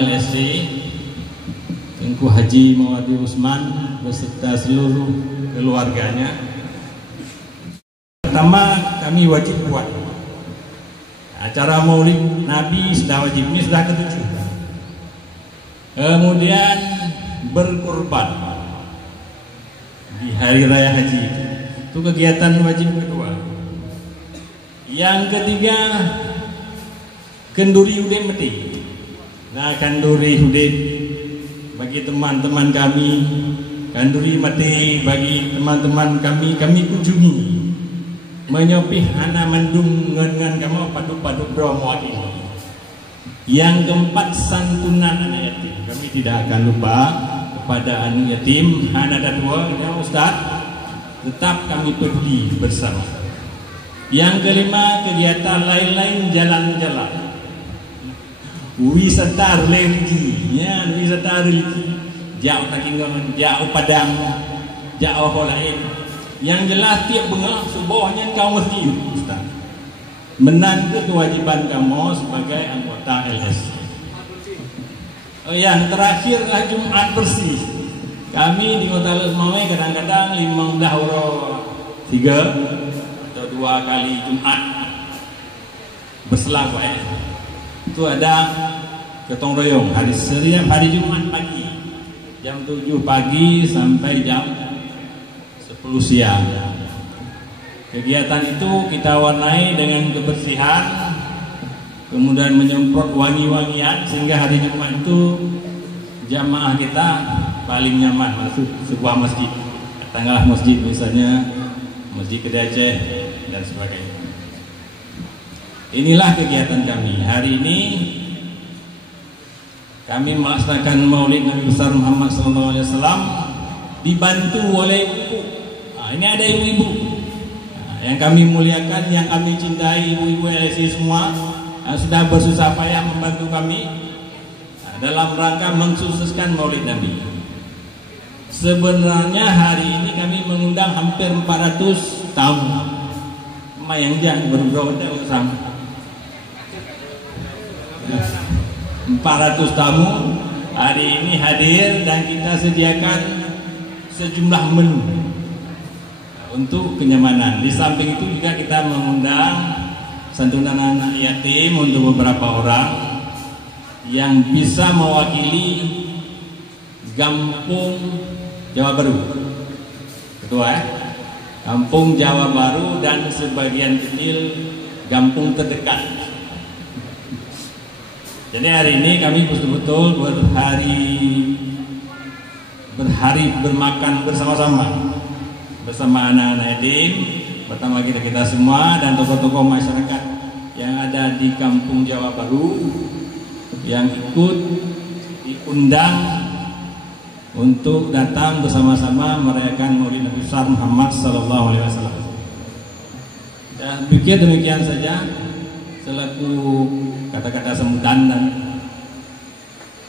LSC Tengku Haji Mawaddi Usman beserta seluruh keluarganya. Pertama, kami wajib buat acara Maulid Nabi, sudah wajib, ini sudah ke-7. Kemudian berkurban di hari raya haji, itu kegiatan wajib kedua. Yang ketiga, kenduri udin meti. Nah, kenduri udin bagi teman-teman kami, kenduri meti bagi teman-teman kami kunjungi, menyopih anak mendung ngan kamu paduk-paduk bromo ini. Yang keempat, santunan anak yatim. Kami tidak akan lupa kepada anak yatim, anak dan dua, ya Ustaz, tetap kami peduli bersama. Yang kelima, kegiatan lain-lain jalan-jalan, wisata religi, ya wisata religi, jauh Takinggangan, jauh Padang, jauh lain. Yang jelas tiap bunga sebuahnya kau mesti Ustaz menanti kewajiban kamu sebagai anggota LSC. Yang terakhir adalah Jumat bersih. Kami di Kota Lemawai kadang-kadang 15 euro 3 atau 2 kali Jumat berselang itu ada gotong royong setiap hari Jumat pagi jam 7 pagi sampai jam 10 siang. Kegiatan itu kita warnai dengan kebersihan, kemudian menyemprot wangi-wangian sehingga hari Jumat itu jamaah kita paling nyaman masuk sebuah masjid. Katakanlah masjid misalnya Masjid Kedai Aceh dan sebagainya. Inilah kegiatan kami. Hari ini kami melaksanakan Maulid Nabi besar Muhammad SAW dibantu oleh ibu. Nah, ini ada ibu-ibu yang kami muliakan, yang kami cintai, ibu-ibu LSC semua sudah bersusah payah membantu kami dalam rangka mensukseskan Maulid Nabi. Sebenarnya hari ini kami mengundang hampir 400 tamu. Yang jangan berbeda usang 400 tamu hari ini hadir dan kita sediakan sejumlah menu untuk kenyamanan. Di samping itu juga kita mengundang santunan anak yatim untuk beberapa orang yang bisa mewakili Kampung Jawa Baru. Ketua Kampung Jawa Baru dan sebagian kecil kampung terdekat. Jadi hari ini kami betul-betul berhari bermakan bersama-sama bersama anak-anak yatim, pertama kita semua dan tokoh-tokoh masyarakat yang ada di Kampung Jawa Baru yang ikut diundang untuk datang bersama-sama merayakan Maulid Nabi besar Muhammad Sallallahu Alaihi Wasallam. Dan pikir demikian saja selaku kata-kata sambutan dan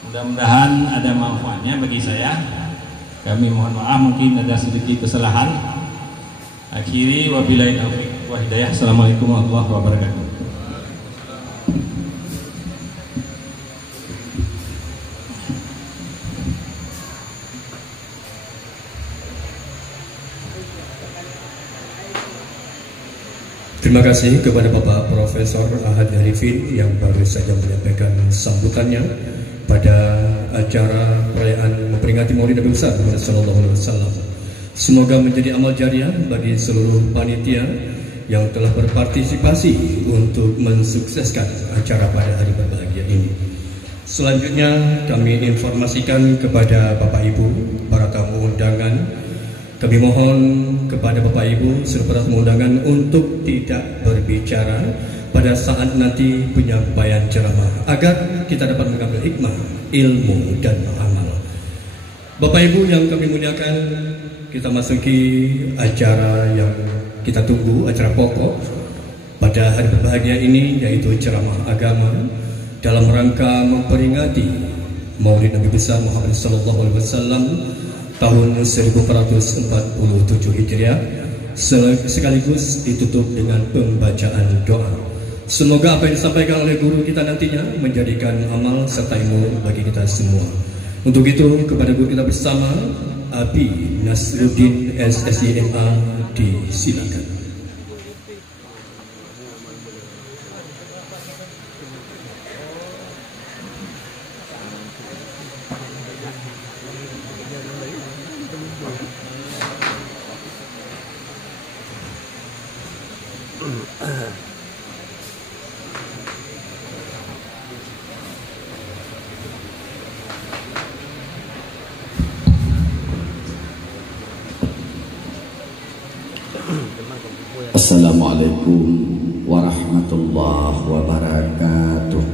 mudah-mudahan ada manfaatnya bagi saya. Kami mohon maaf mungkin ada sedikit kesalahan. Akhiri wabillahi taufiq wa hidayah. Assalamualaikum warahmatullahi wabarakatuh. Terima kasih kepada Bapak Profesor Ahad Arifin yang baru saja menyampaikan sambutannya pada acara perayaan memperingati Maulid Nabi besar Muhammad Sallallahu Alaihi Wasallam. Semoga menjadi amal jariah bagi seluruh panitia yang telah berpartisipasi untuk mensukseskan acara pada hari berbahagia ini. Selanjutnya kami informasikan kepada Bapak Ibu para tamu undangan. Kami mohon kepada Bapak Ibu serta tamu undangan untuk tidak berbicara pada saat nanti penyampaian ceramah agar kita dapat mengambil hikmah, ilmu dan amal. Bapak Ibu yang kami muliakan, kita masuki acara yang kita tunggu, acara pokok pada hari berbahagia ini, yaitu ceramah agama dalam rangka memperingati Maulid Nabi besar Muhammad Sallallahu Alaihi Wasallam tahun 1447 Hijriah, sekaligus ditutup dengan pembacaan doa. Semoga apa yang disampaikan oleh guru kita nantinya menjadikan amal serta ilmu bagi kita semua. Untuk itu, kepada guru kita bersama, Abi Nasruddin SSIMA, disilakan. Assalamualaikum warahmatullahi wabarakatuh.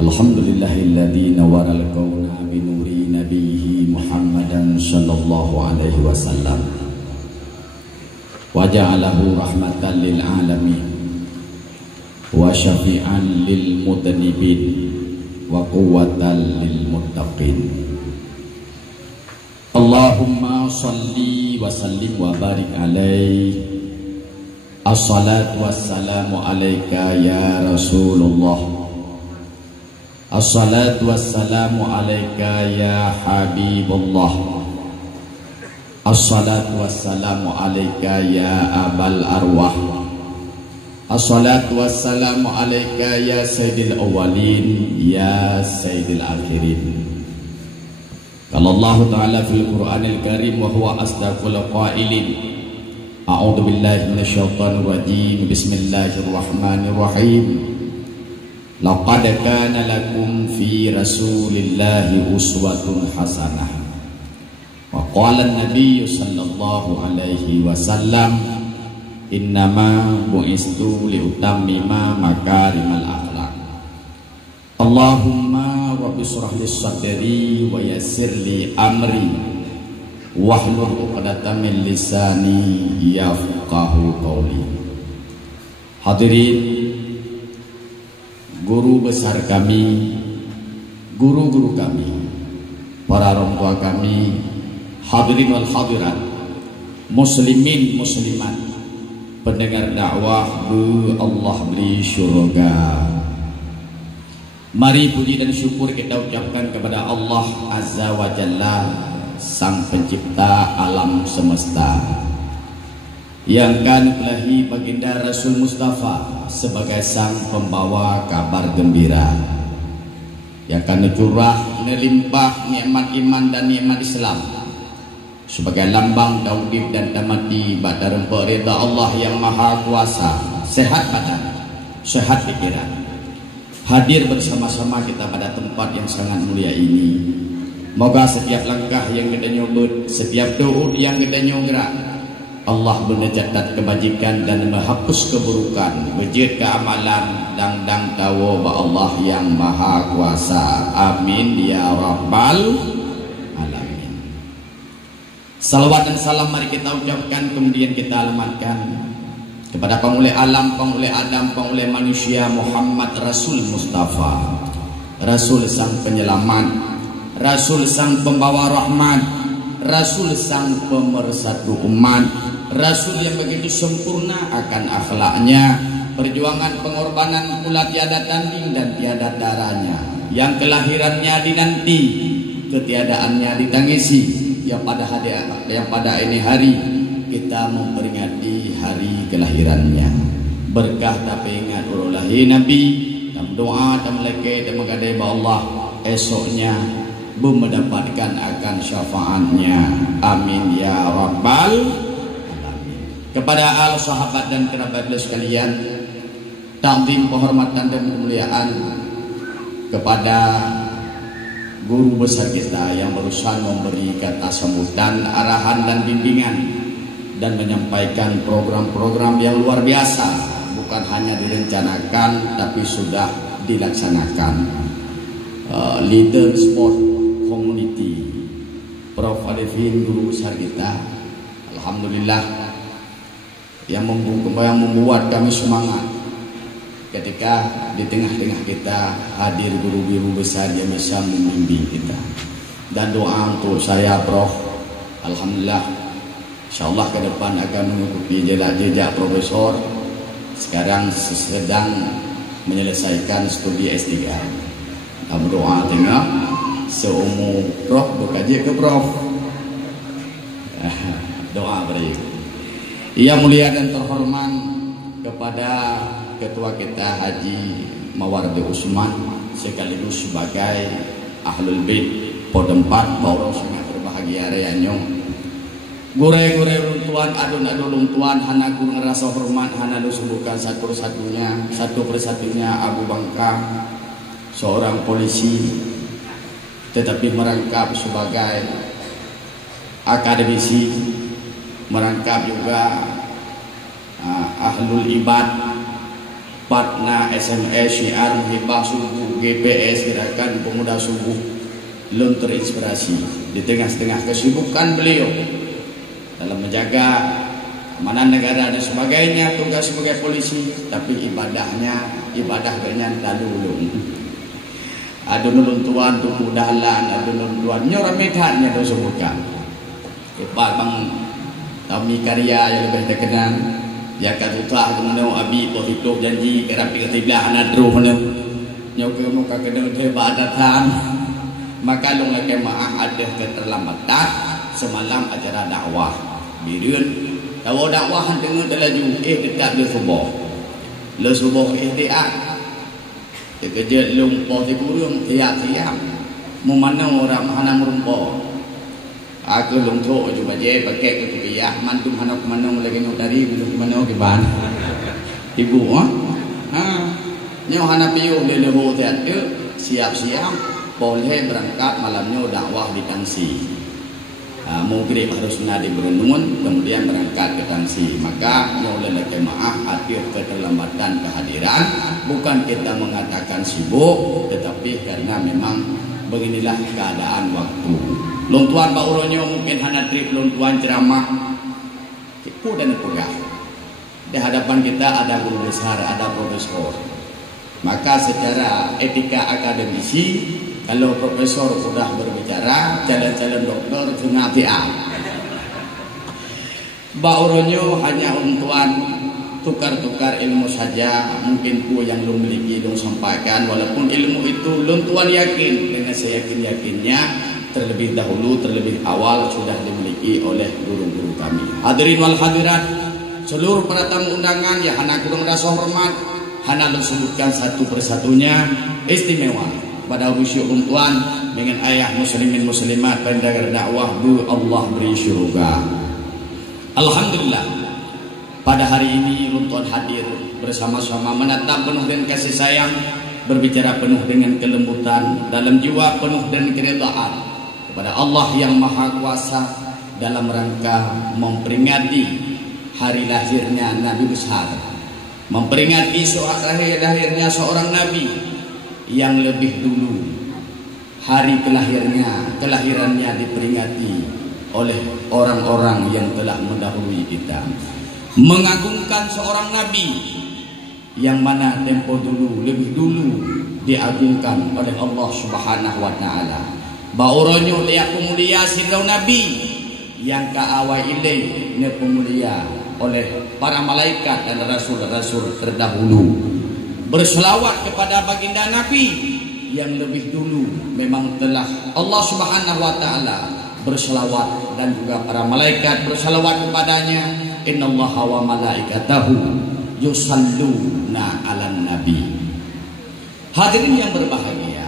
Alhamdulillahilladzi nawwara al-kauna bi nuri nabiyhi Muhammadan sallallahu alaihi wasallam wa ja'alahu rahmatan lil alamin wa syafi'an lil mudnibin wa quwwatan lil muttaqin. Allahumma salli wa sallim wa barik alaihi. Assalatu wassalamu alaika ya Rasulullah. Assalatu wassalamu alaika ya Habibullah. Assalatu wassalamu alaika ya Abal Arwah. Assalatu wassalamu alaika ya Sayyidil Awwalin ya Sayyidil Akhirin. Qala Allah Ta'ala fil Qur'anil Karim wa huwa asdaqul qailin. A'udzu billahi minasyaitonir rajim. Bismillahirrahmanirrahim. Laqad kana lakum fi Rasulillahi uswatun hasanah. Wa qala an-nabiy sallallahu alaihi wasallam, innama bu'istu liutammima makarimal akhlaq. Allahumma rabbi shrah li sadri wa yassir li amri wahlul 'uqdatam min lisani yafqahu qawli. Hadirin, guru besar kami, guru-guru kami, para orang tua kami, hadirin wal hadirat, muslimin muslimat, pendengar dakwah bu Allah beri syurga. Mari puji dan syukur kita ucapkan kepada Allah Azza wa Jalla, Sang Pencipta alam semesta, yang kan belahi baginda Rasul Mustafa sebagai sang pembawa kabar gembira, yang kan curah melimpah nikmat iman dan nikmat Islam sebagai lambang taufik dan tamati pada rempah rida Allah yang maha kuasa. Sehat badan, sehat pikiran, hadir bersama-sama kita pada tempat yang sangat mulia ini. Moga setiap langkah yang kita nyobot, setiap doa yang kita nyograk, Allah mencatat kebajikan dan menghapus keburukan, wujud keamalan dang tawo ba Allah yang maha kuasa. Amin ya rabbal alamin. Salawat dan salam mari kita ucapkan, kemudian kita alamatkan kepada pengulih alam, pengulih Adam, pengulih manusia, Muhammad Rasul Mustafa, Rasul sang penyelamat, Rasul sang pembawa rahmat, Rasul sang pemersatu umat, Rasul yang begitu sempurna akan akhlaknya, perjuangan pengorbanan pula tiada tanding dan tiada darahnya, yang kelahirannya dinanti, ketiadaannya ditangisi, yang pada ini hari kita memperingati hari kelahirannya. Berkah tapi ingat urullahi Nabi, dan doa dan meleke dan mengadai ba Allah esoknya mendapatkan akan syafaatnya. Amin ya rabbal alamin. Kepada al sahabat dan kerabat sekalian, takdim penghormatan dan kemuliaan kepada guru besar kita yang berusaha memberi kata sambutan, arahan dan bimbingan, dan menyampaikan program-program yang luar biasa, bukan hanya direncanakan tapi sudah dilaksanakan. Leader Sport Community, Prof. Arifin, guru besar kita, alhamdulillah, yang membuat kami semangat ketika di tengah-tengah kita hadir guru-guru besar yang bisa membimbing kita. Dan doa untuk saya, Prof, Alhamdulillah, insyaallah ke depan akan mengikuti jejak profesor. Sekarang sedang menyelesaikan studi S3. Berdoa tengah seumur prof berkaji ke prof. Doa beri. Yang mulia dan terhormat kepada ketua kita Haji Mawardi Usman sekaligus sebagai Ahlul Bait Podempat Paulo sangat berbahagia rayanyong. Gure-gure runtuan adun-adun luntuan hana ku ngerasa hormat hana lu sebutkan satu persatunya Abu Bangka seorang polisi tetapi merangkap sebagai akademisi, merangkap juga ahlul ibad, partna SMS Syiar Hibah Subuh GPS Gerakan Pemuda Subuh belum terinspirasi di tengah-tengah kesibukan beliau dalam menjaga keamanan negara dan sebagainya, tugas sebagai polisi, tapi ibadahnya ibadah dengan dalulung. Adun luntuan tuku dahlan, adun luntuan nyorang medannya tu sebutkan. Kepak bang kami karya yang lebih terkenal. Ya katutah kemana abi po hidup janji kerapi ketiblah anadru mana. Nyok ke muka kedua teba datang. Maka long lagi maaf ada keterlambatan semalam acara dakwah. Birun tahu dakwah dengan terlaju dekat le subuh. Le subuh dia kerja lumpur di kurung tiap-tiap memana orang mana merumpur. Aku lungtok juga je pakai ketubiah mantum mana lagi nak dari belum mana ke ban. Ibu nyo hana piu le leho tiat siap-siap boleh berangkat malamnya dakwah di Tangsi. Mungkin harus nadi berunungan kemudian berangkat ke Tangsi. Maka oleh jemaah akhir keterlambatan kehadiran bukan kita mengatakan sibuk tetapi karena memang beginilah keadaan waktu. Luntuan Pak Uronyo mungkin hanya trip luntuan ceramah tipu dan pegah. Di hadapan kita ada guru besar, ada profesor. Maka secara etika akademisi kalau profesor sudah berbicara, calon-calon dokter kena hati-hati. Mbak Uronyo hanya untuan tukar-tukar ilmu saja. Mungkin ku yang lu miliki lu sampaikan, walaupun ilmu itu lu tuan yakin dengan seyakin-yakinnya terlebih dahulu, terlebih awal sudah dimiliki oleh guru-guru kami. Hadirin wal hadirat, seluruh para tamu undangan yang hana kurang rasa hormat, hana lu sebutkan satu persatunya istimewa. Pada usia untuan dengan ayah muslimin muslimat pendengar dakwah bu Allah beri syurga. Alhamdulillah pada hari ini untuan hadir bersama-sama menatap penuh dengan kasih sayang, berbicara penuh dengan kelembutan, dalam jiwa penuh dengan keredaan kepada Allah yang Maha Kuasa dalam rangka memperingati hari lahirnya Nabi besar, memperingati lahirnya seorang Nabi yang lebih dulu hari kelahirannya diperingati oleh orang-orang yang telah mendahului kita, mengagungkan seorang nabi yang mana tempo dulu lebih dulu diagungkan oleh Allah Subhanahu wa taala. Bauronyo liak pemulia sirau nabi yang kaawai ilai ne pemulia oleh para malaikat dan rasul-rasul terdahulu. Berselawat kepada baginda Nabi yang lebih dulu memang telah Allah Subhanahu wa taala berselawat dan juga para malaikat berselawat kepadanya. Innallaha wa malaikatahu yusalluna 'alan nabi. Hadirin yang berbahagia,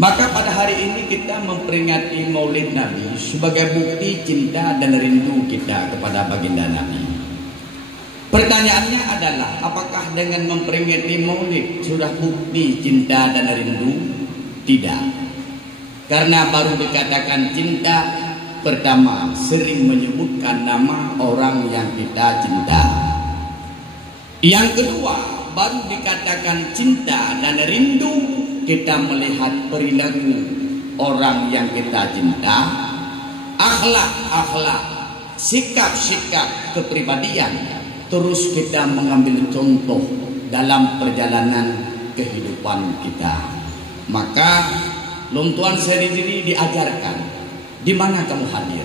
maka pada hari ini kita memperingati Maulid Nabi sebagai bukti cinta dan rindu kita kepada baginda Nabi. Pertanyaannya adalah, apakah dengan memperingati Maulid sudah bukti cinta dan rindu? Tidak. Karena baru dikatakan cinta, pertama sering menyebutkan nama orang yang kita cinta. Yang kedua, baru dikatakan cinta dan rindu, kita melihat perilaku orang yang kita cinta, akhlak, sikap-sikap kepribadian. Terus kita mengambil contoh dalam perjalanan kehidupan kita. Maka luntuan sendiri diajarkan di mana kamu hadir.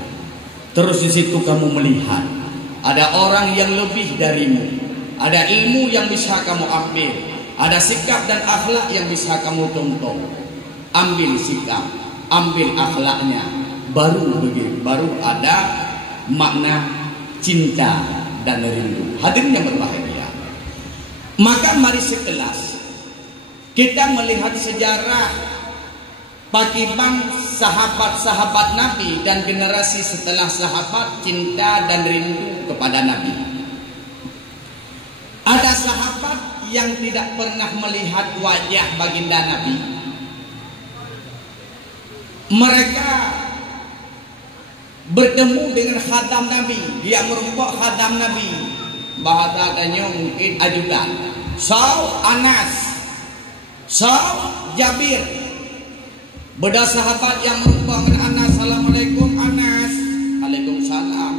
Terus di situ kamu melihat ada orang yang lebih darimu, ada ilmu yang bisa kamu ambil, ada sikap dan akhlak yang bisa kamu contoh. Ambil sikap, ambil akhlaknya, baru ada makna cinta dan rindu. Hadirin yang berbahagia, maka mari sekelas kita melihat sejarah bagaimana sahabat-sahabat Nabi dan generasi setelah sahabat cinta dan rindu kepada Nabi. Ada sahabat yang tidak pernah melihat wajah baginda Nabi. Mereka bertemu dengan khadam Nabi, dia merupakan khadam Nabi, bahasanya mungkin ajudan. Anas, Jabir, beda sahabat yang merupakan Anas. Assalamualaikum Anas. Waalaikumsalam.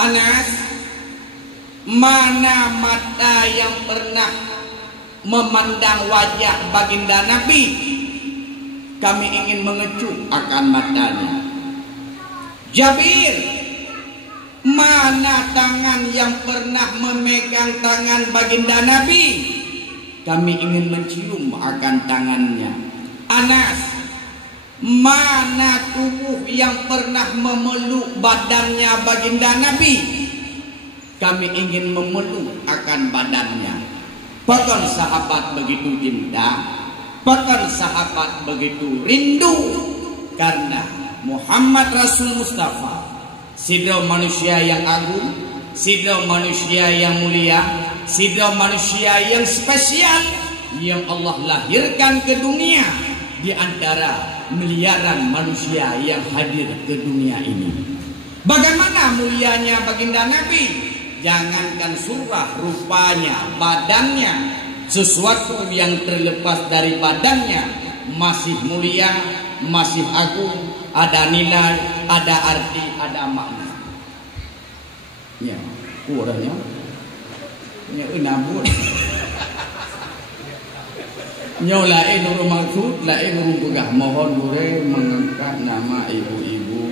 Anas, mana mata yang pernah memandang wajah baginda Nabi? Kami ingin mengecup akan matanya. Jabir, mana tangan yang pernah memegang tangan baginda Nabi? Kami ingin mencium akan tangannya. Anas, mana tubuh yang pernah memeluk badannya baginda Nabi? Kami ingin memeluk akan badannya. Bahkan sahabat begitu cinta, bahkan sahabat begitu rindu, karena Muhammad Rasul Mustafa, sidra manusia yang agung, sidra manusia yang mulia, sidra manusia yang spesial, yang Allah lahirkan ke dunia di antara miliaran manusia yang hadir ke dunia ini. Bagaimana mulianya baginda Nabi? Jangankan surah, rupanya, badannya, sesuatu yang terlepas dari badannya masih mulia, masih agung, ada nilai, ada arti, ada makna. Ya, kurangnya, ya enabut. Nyo lain urung maksud, lain urung pegah. Mohon boleh mengangkat nama ibu-ibu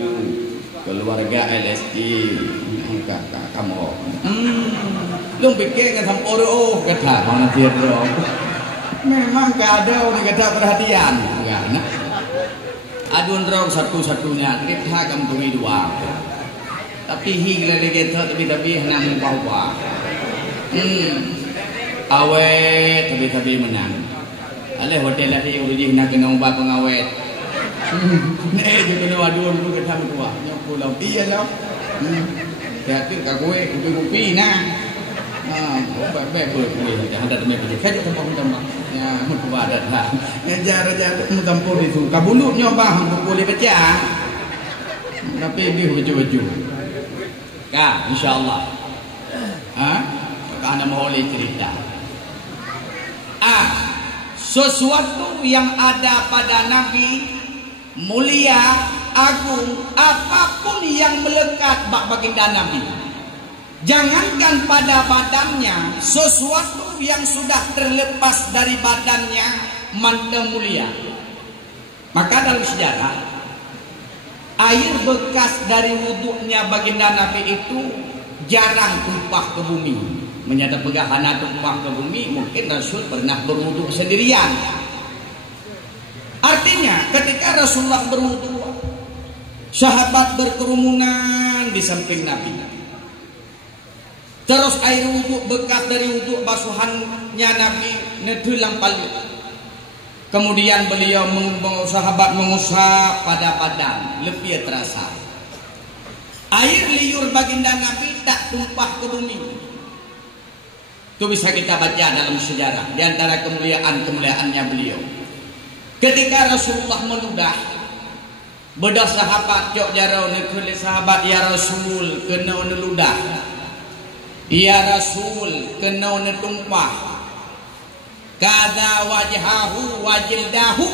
keluarga LSI, mengangkat kamu. Lu pikir kan sama orang kata mana tiada. Memang gak ada orang kata perhatian, enggak nak. Adun rong satu-satunya kita kampung dua. Tapi hingga kita tapi henang bawa. Awet tapi menang. Aleh hotel lagi urus nak kena ubah pengawet. Nih juga kena adun lu kita tua. Nyok pulau iya lah. Yakin kak gue kopi nah. Baik boleh ada teman boleh. Kayak tempat ya mutu ada dah. Jarak mutampo itu. Kabulu nyoba boleh baca. Tapi dia baju-baju. Kak, insyaallah. Karena mau cerita. Sesuatu yang ada pada Nabi mulia, agung, apapun yang melekat baginda Nabi. Jangankan pada badannya, sesuatu yang sudah terlepas dari badannya mantap mulia. Maka dalam sejarah, air bekas dari wuduknya baginda Nabi itu jarang tumpah ke bumi. Menyadap pegahana tumpah ke bumi, mungkin Rasul pernah berwuduk sendirian. Artinya ketika Rasulullah berwuduk, sahabat berkerumunan di samping Nabi. Terus air wuduk bekas dari wuduk basuhannya Nabi nedulang paling. Kemudian beliau sahabat mengusap pada badan, lebih terasa. Air liur baginda Nabi tak tumpah ke bumi. Itu bisa kita baca dalam sejarah. Di antara kemuliaan-kemuliaannya beliau. Ketika Rasulullah meludah, bedah sahabat jok jarau nekuli sahabat, ya Rasul kena neludah. Ya Rasul kena netumpah. Kada wajhahu wajildahu.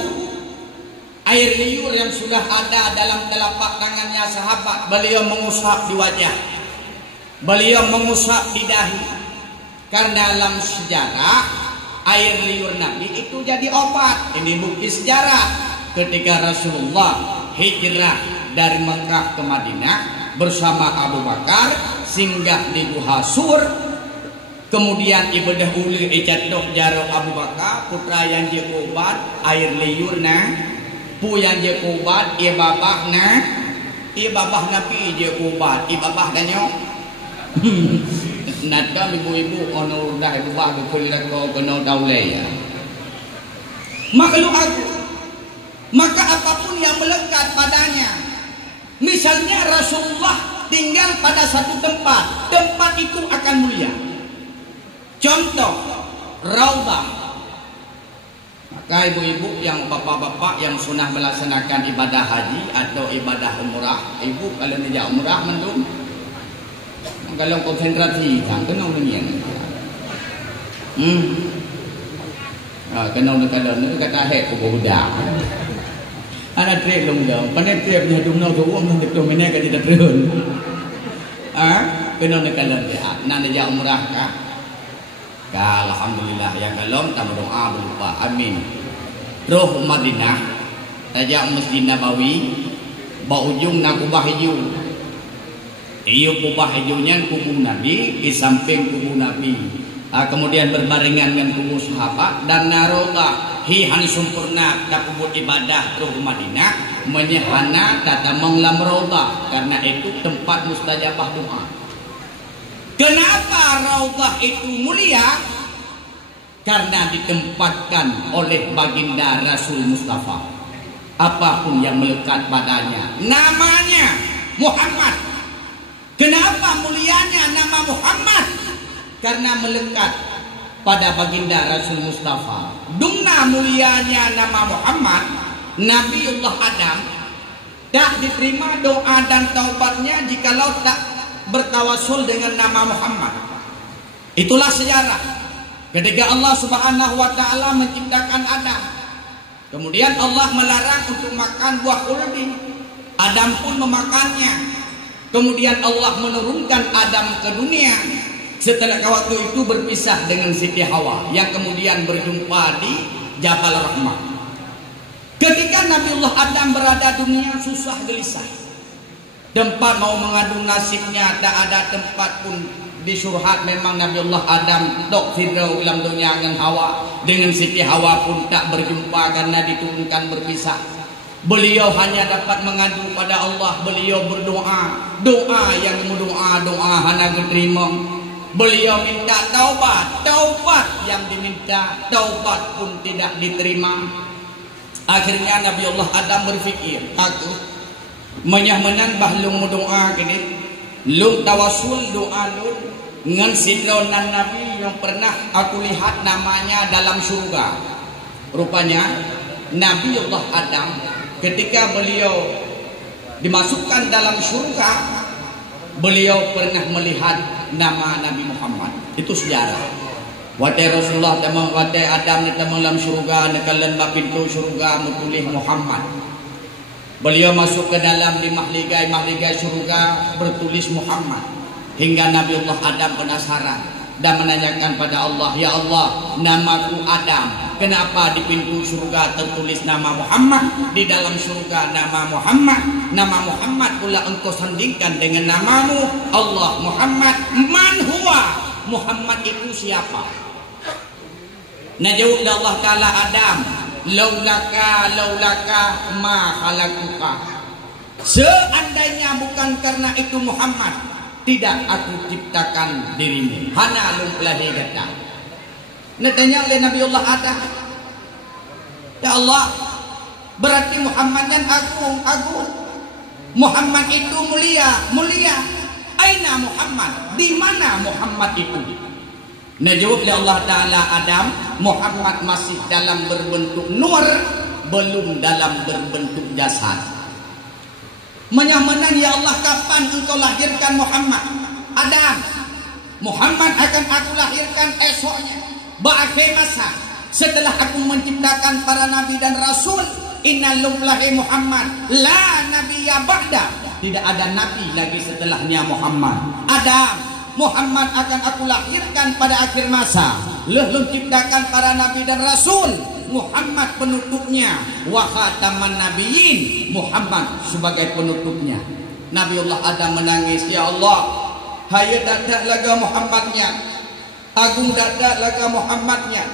Air liur yang sudah ada dalam telapak tangannya sahabat, beliau mengusap di wajah, beliau mengusap di dahi. Karena dalam sejarah air liur Nabi itu jadi obat. Ini bukti sejarah. Ketika Rasulullah hijrah dari Mekah ke Madinah, bersama Abu Bakar singgah di Gua Sur. Kemudian ibadah uli icadok jaro Abu Bakar putra yang je kubat air liur na pu yang je kubat ia babah nabi je kubat ia babah danyo nada ibu-ibu ono dah ibu bah kuliah ko kena daule ya. Makhluk aku, maka apapun yang melekat padanya, misalnya Rasulullah tinggal pada satu tempat, tempat itu akan mulia. Contoh Raudhah. Maka ibu-ibu yang bapak-bapak yang sudah melaksanakan ibadah haji atau ibadah umrah, ibu kalau tidak umrah mendung kalau konsentrasi kan kena dengan kena dengan kata hek budak ada trip long dong pandai trip nya dum no tu wong nang tu mene ka tidak terun kena dengan dia nang dia umrah ka alhamdulillah yang kalom tamu doa berupa amin roh Madinah tajak Masjid Nabawi ba ujung nak ubah hijau iyo kubah hijaunya kubu Nabi di samping kubu Nabi kemudian berbarengan dengan kubu sahabat dan Raudhah hihan sempurna tak kubur ibadah roh Madinah menyehana tata menglam Raudhah karena itu tempat mustajabah doa. Kenapa Raudhah itu mulia? Karena ditempatkan oleh baginda Rasul Mustafa. Apapun yang melekat padanya namanya Muhammad. Kenapa mulianya nama Muhammad? Karena melekat pada baginda Rasul Mustafa. Dumna mulianya nama Muhammad, Nabiullah Adam tak diterima doa dan taubatnya jikalau tak bertawasul dengan nama Muhammad. Itulah sejarah ketika Allah Subhanahu wa taala menciptakan Adam. Kemudian Allah melarang untuk makan buah khuldi. Adam pun memakannya. Kemudian Allah menurunkan Adam ke dunia. Setelah waktu itu berpisah dengan Siti Hawa yang kemudian berjumpa di Jabal Rahmah. Ketika Nabiullah Adam berada dunia susah gelisah. Tempat mau mengadu nasibnya tak ada tempat pun di surhat. Memang Nabiullah Adam dok firau dalam dunia dengan Hawa. Dengan Siti Hawa pun tak berjumpa karena diturunkan berpisah. Beliau hanya dapat mengadu pada Allah. Beliau berdoa, doa yang doa hanya diterima. Beliau minta taubat, taubat yang diminta, taubat pun tidak diterima. Akhirnya Nabiullah Adam berfikir, aku menyamenan bahlung doa kini, lung tawasul doa lung dengan sidronan Nabi yang pernah aku lihat namanya dalam surga. Rupanya Nabiullah Adam ketika beliau dimasukkan dalam surga, beliau pernah melihat nama Nabi Muhammad. Itu sejarah. Wate Rasulullah tamang wate Adam ni tamang dalam surga, nekalan ba pintu surga mutulih Muhammad. Beliau masuk ke dalam di mahligai surga bertulis Muhammad. Hingga Nabiullah Adam penasaran dan menanyakan pada Allah, ya Allah, namaku Adam. Kenapa di pintu surga tertulis nama Muhammad, di dalam surga nama Muhammad? Nama Muhammad pula engkau sandingkan dengan namamu Allah Muhammad. Man huwa? Muhammad itu siapa? Najawab Allah Ta'ala Adam, laulaka ma khalaqtuka. Seandainya bukan karena itu Muhammad, tidak aku ciptakan dirimu. Hana lum pelahi datang. Natanya oleh Nabiullah Adam, ya Allah, berarti Muhammad dan agung. Muhammad itu mulia. Aina Muhammad? Di mana Muhammad itu? Najawab oleh Allah Ta'ala Adam, Muhammad masih dalam berbentuk nur, belum dalam berbentuk jasad. Menyamanan, ya Allah, kapan engkau lahirkan Muhammad? Adam, Muhammad akan aku lahirkan esoknya. Ba'akai masa setelah aku menciptakan para nabi dan rasul. Innalumlahi Muhammad la nabiyya ba'da. Tidak ada nabi lagi setelahnya Muhammad. Adam, Muhammad akan aku lahirkan pada akhir masa. Belum ciptakan para nabi dan rasul. Muhammad penutupnya. Wa khataman nabiyyin, Muhammad sebagai penutupnya. Nabiullah Adam menangis, ya Allah, haya dadak laga Muhammadnya, agung dadak laga Muhammadnya.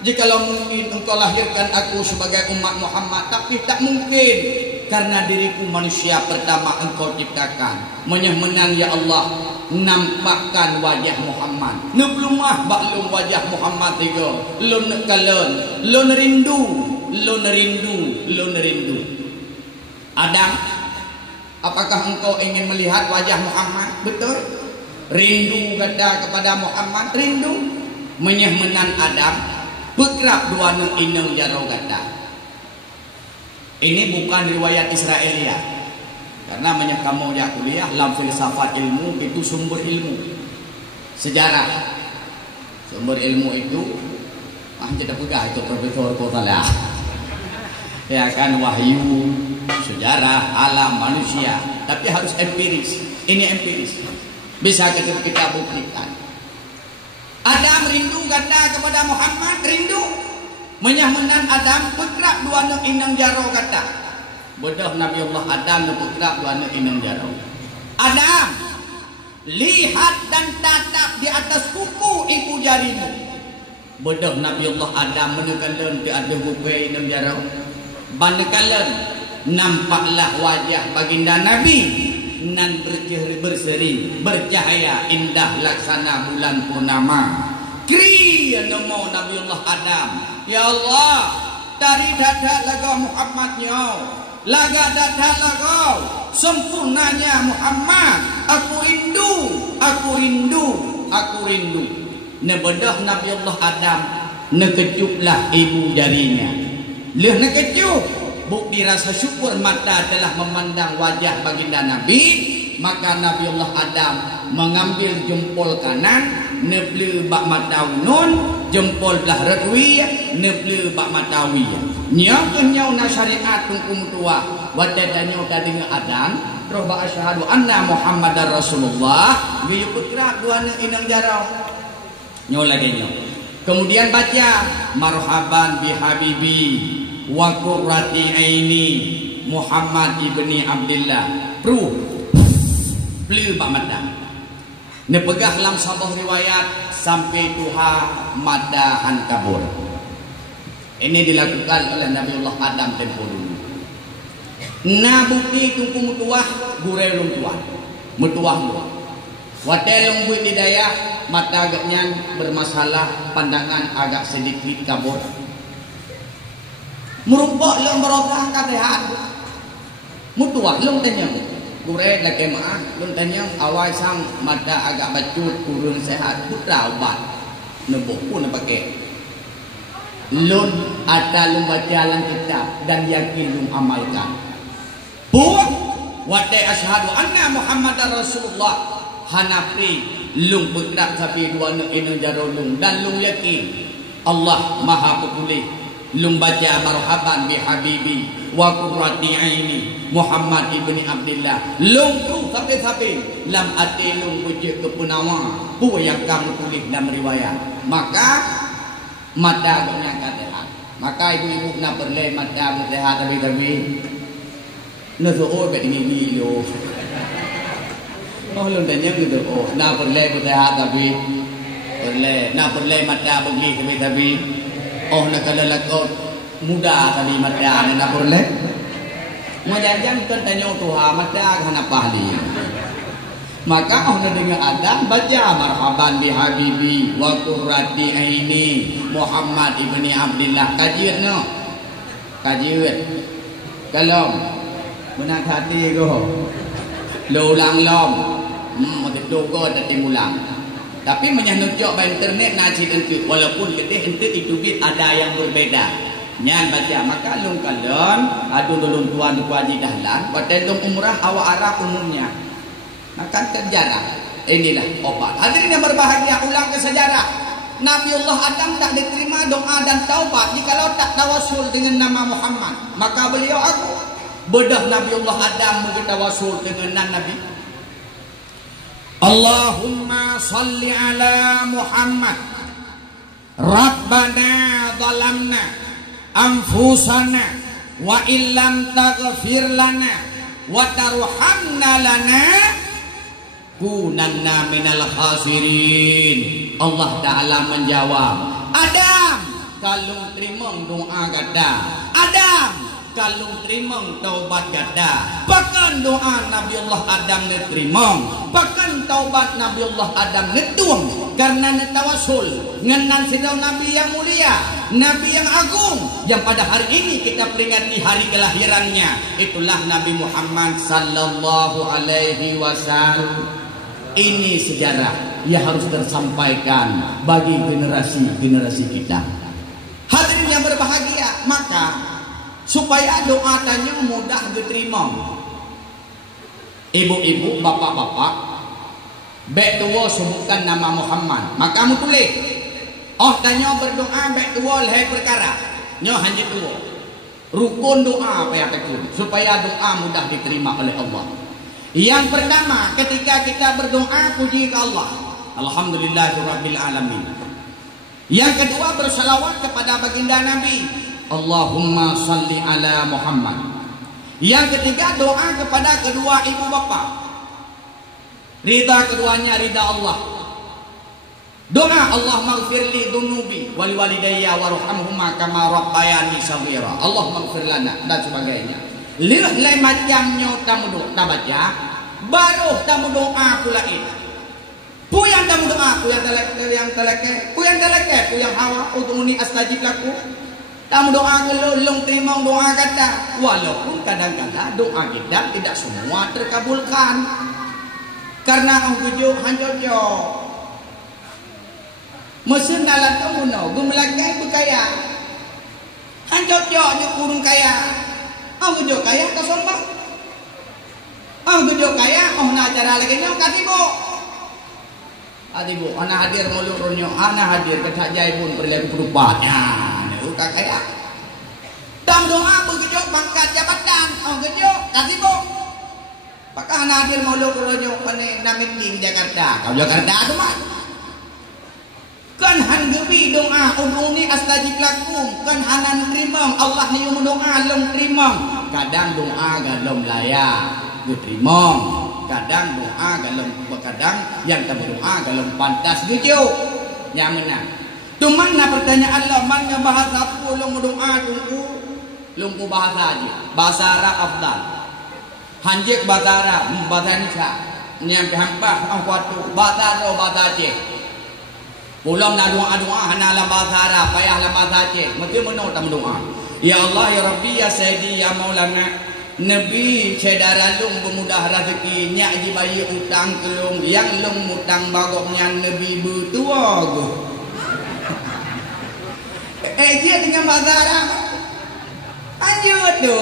Jikalau mungkin engkau lahirkan aku sebagai umat Muhammad, tapi tak mungkin, karena diriku manusia pertama engkau ciptakan. Menang ya Allah, nampakkan wajah Muhammad. Nebelumah baklum wajah Muhammad tiga. Lun kalen, lun rindu, lun rindu, lun rindu. Adam, apakah engkau ingin melihat wajah Muhammad? Betul? Rindu kata kepada Muhammad, rindu. Menyahmenan Adam, bergerak dua neng ineng jaro kata. Ini bukan riwayat Israelia, karena banyak kamu yang kuliah dalam filsafat ilmu itu sumber ilmu, sejarah. Sumber ilmu itu kita pegang itu Profesor Kotala, ya kan, wahyu, sejarah, alam, manusia, tapi harus empiris. Ini empiris, bisa kita buktikan. Adam rindu kata kepada Muhammad, rindu. Menyahmenan Adam bergerak dua neng inang jaro kata. Bodoh Nabiullah Adam bergerak dua neng inang jaro. Adam, lihat dan tatap di atas kuku ibu jarimu. Bodoh Nabiullah Adam menekalan ke atas kuku inang jaro. Banekalan nampaklah wajah baginda Nabi nan berseri bercahaya indah laksana bulan purnama. Kriya namo Nabiullah Adam, ya Allah, dari dadak laga Muhammadnya, laga dadak laga sempurnanya Muhammad. Aku rindu, aku rindu, aku rindu. Nebedah Nabiullah Adam, nekejuplah ibu jarinya. Leh nekejup, bukti rasa syukur mata telah memandang wajah baginda Nabi. Maka Nabiullah Adam mengambil jempol kanan, neble bak matawun, jempol belah redwi, neble bak matawi. Nyau na syariat tungkum tua, wadadanya tadinga adan, roh ba asyhadu anna Muhammadar Rasulullah, biyu putra dua inang jarau. Nyau lagi nyau. Kemudian baca marhaban bi habibi wa qurrati aini Muhammad ibni Abdullah. Beli bak mata. Nepegah dalam satu riwayat sampai Tuha mada ankabur. Ini dilakukan oleh Nabiullah Adam tempoh dulu. Nah bukti tungku mutuah gurei lung tuah, mutuah luah. Watel lung didaya mata agaknya bermasalah, pandangan agak sedikit kabur. Merumpok lung berubah katehat. Mutuah lung tanya. Gureh dah kemah, lun tanya awal sang mata agak bacut, kurun sehat, putra ubat, nebuk pun pakai. Lun ada lun baca dalam kitab dan yakin lun amalkan. Buat wate asyhadu anna Muhammadar Rasulullah. Hanafi lun putra sapi dua nak ina jarolung dan lun yakin Allah Maha Pemulih. Lun baca marhaban bi habibi wa qurrati aini Muhammad ibni Abdullah. Lung tu sampai lam ati lung puji kepunawa pu yang kamu tulis dalam riwayat. Maka mata agaknya katehat. Maka ibu-ibu nak berlai mata bersehat tapi nazuo bet ini lo. Oh lung tanya gitu. Oh nak berlai bersehat tapi berlai nak berlai mata pergi tapi oh nak kalakot muda tadi mata nak berlai. Mau jajan kan tanya Tuhan mata kenapa ahli. Maka Allah dengan Adam baca marhaban bi habibi wa qurrati aini Muhammad ibni Abdullah. Kajian no. Kajian. Kalau benak hati go. Lo ulang lom. Betul go tadi mulang. Tapi menyanujok by internet najid ente walaupun gede ente itu bit ada yang berbeda. Nyan baca maka lung kalon adu lulun tuan di kuaji dahlan pada lung umrah awak arah umumnya akan terjarah. Inilah obat. Hadirin yang berbahagia, ulang ke sejarah. Nabiullah Adam tak diterima doa dan taubat jikalau tak tawasul dengan nama Muhammad. Maka beliau aku bedah Nabiullah Adam bertawasul dengan Nabi. Allahumma salli ala Muhammad. Rabbana zalamna anfusana wa illam taghfir lana wa tarhamna lana kunanna minal khasirin. Allah Ta'ala menjawab, Adam kalau terima doa gada, Adam kalau terima taubat gada, bahkan doa Nabi Allah Adam diterima, bahkan taubat Nabi Allah Adam netung karena netawasul ngenan sidau Nabi yang mulia, Nabi yang agung, yang pada hari ini kita peringati hari kelahirannya. Itulah Nabi Muhammad sallallahu alaihi wasallam. Ini sejarah yang harus tersampaikan bagi generasi-generasi kita. Hadirin yang berbahagia, maka supaya doa tanya mudah diterima, ibu-ibu, bapak-bapak, bek tua sebutkan nama Muhammad, maka kamu tulis, oh tanya berdoa bek tua lehai perkara, nyo hanjit tua, rukun doa apa yang tekun, supaya doa mudah diterima oleh Allah. Yang pertama, ketika kita berdoa puji ke Allah, alhamdulillahirabbil alamin. Yang kedua, bersalawat kepada baginda Nabi, Allahumma salli ala Muhammad. Yang ketiga, doa kepada kedua ibu bapa, ridha keduanya ridha Allah. Doa Allah maghfirli dunubi wal walidayya warhamhuma kama rabbayani shaghira. Allah maghfir lana dan sebagainya. Lilai macamnya tamu doa baca, baru tamu doa pula ini. Puyang tamu doa, puyang teleke, puyang hawa udhuni astajib laku. Tamu doa gelulung terima doa kata, walaupun kadang-kadang doa kita tidak semua terkabulkan. Karena angkujo hanjojo. Mesin dalam tamuno, gumelakai berkaya. Hanjojo je kurung kaya. Angkujo kaya ke sombong. Angkujo kaya, nak acara lagi nyo katibo. Adibu, anak hadir mulut ronyo, anak hadir ketak jai pun berlaku berubahnya. Utak kaya. Dalam doa begitu pangkat jabatan, begitu katibo. Pakah anak hadir mulut ronyo pane namit di Jakarta. Kau Jakarta tu mah. Kan han gebi doa umuni astajib lakum, kan hanan terima Allah ni doa long terima. Kadang doa galom layak diterima, kadang doa galom, kadang yang tak berdoa galom pantas gitu. Yang mana? Tu mana pertanyaan Allah, mana bahasa aku long doa tunggu bahasa aja. Bahasa Arab afdal. Hanjek bahasa Arab, bahasa Indonesia. Nyampe hampa angkuatu bahasa Arab bahasa Aceh. Pulang nak doa-doa hana dalam bahasa Arab, payah dalam bahasa Aceh. Mesti menurut tak doa. Ya Allah, ya Rabbi, ya Sayyidi, ya Maulana, Nabi cedara lung bermudah rezeki, nyak ji bayi utang kelung, yang lung utang bagoknya Nabi bertua go. Dia dengan bahasa Arab. Anjut tu.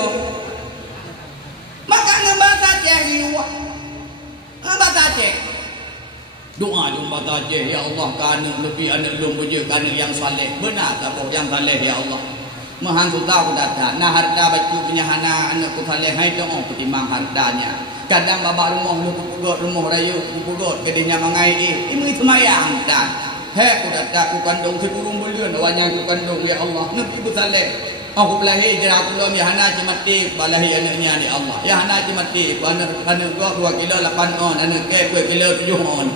Maka ngebahasa Aceh jiwa. Bahasa Aceh. Doa jumpa tajih, ya Allah, kerana lebih anak lum beja, kerana yang saleh. Benar tak boh yang saleh, ya Allah. Mahan tu tahu datang, nah harta baju punya anak anakku saleh, hai doa pertimbang hartanya. Kadang bapa rumah lu pugot, rumah raya pugot, kedenya mangai ini semayang dan hei ku datang, ku kandung sekurung bulan, awalnya ku kandung, ya Allah, Nabi bersaleh. Aku belahi jerah pulau ya hana mati balahi anaknya di Allah. Ya hana mati anak gua 2 kilo 8 on, anak ke 2 kilo 7 on.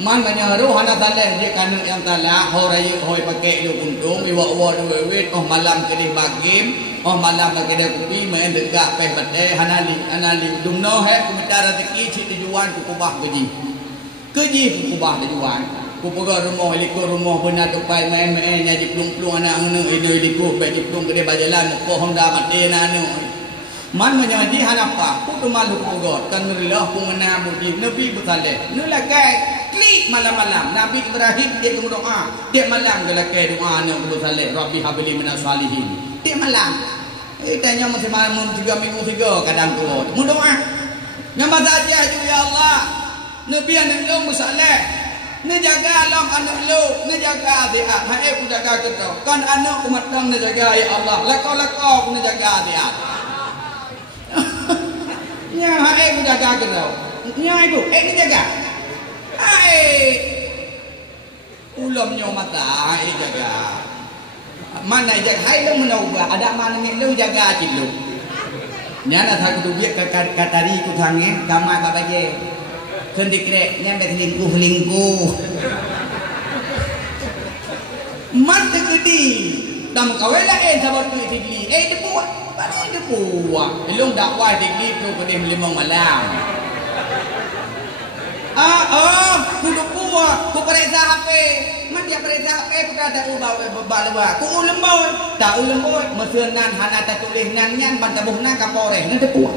Man banyak roh hana saleh dia kana yang talak horai hoi pakai lu untung iwa-iwa duit malam kedih bagim malam bagi dia kopi main degak peh badai hanali dumno he kumita rezeki cik tujuan ku kubah gaji ku kubah tujuan ku pegang rumah liku rumah benar tupai main-main nyaji plung-plung anak anu ide liku baik plung gede bajalan ko honda mati anu man menyaji hanapa ku tu malu ku pegang kan merilah ku ngena mudi nabi bersaleh nulakai klik malam-malam Nabi Ibrahim dia doa tiap malam gelakai doa nya ku saleh rabbi habli minas salihin tiap malam tanya masih malam 3 minggu 3 kadang tu mu doa ngamba saja ya Allah nabi anak lu musaleh ne jaga long anak lu ne jaga dia hai ku jaga kita kan anak umat dang ne jaga ya Allah lako ku ne jaga dia nya hai ku jaga kita nya ibu ne jaga hai ulam nyo mata ai jaga mana jaga hai lu menauga ada mana ni lu jaga cilu Nyana tak kudu biak katari ku thange kamai baba je. Keun dikrek nya bet lingkuh. Mat tegedi. Dam kawela sabot tu tigli. Depuat. Bani depuat. Ilung dakwah tigli tu pedih limang malam. Kudu puak, ku periksa HP. Man dia periksa HP, ku ada ubah ku ulem boy. Tak ulem boy, meseun nan hana ta tulis nan nyan ban tabuh nan kapore, nan teu puak.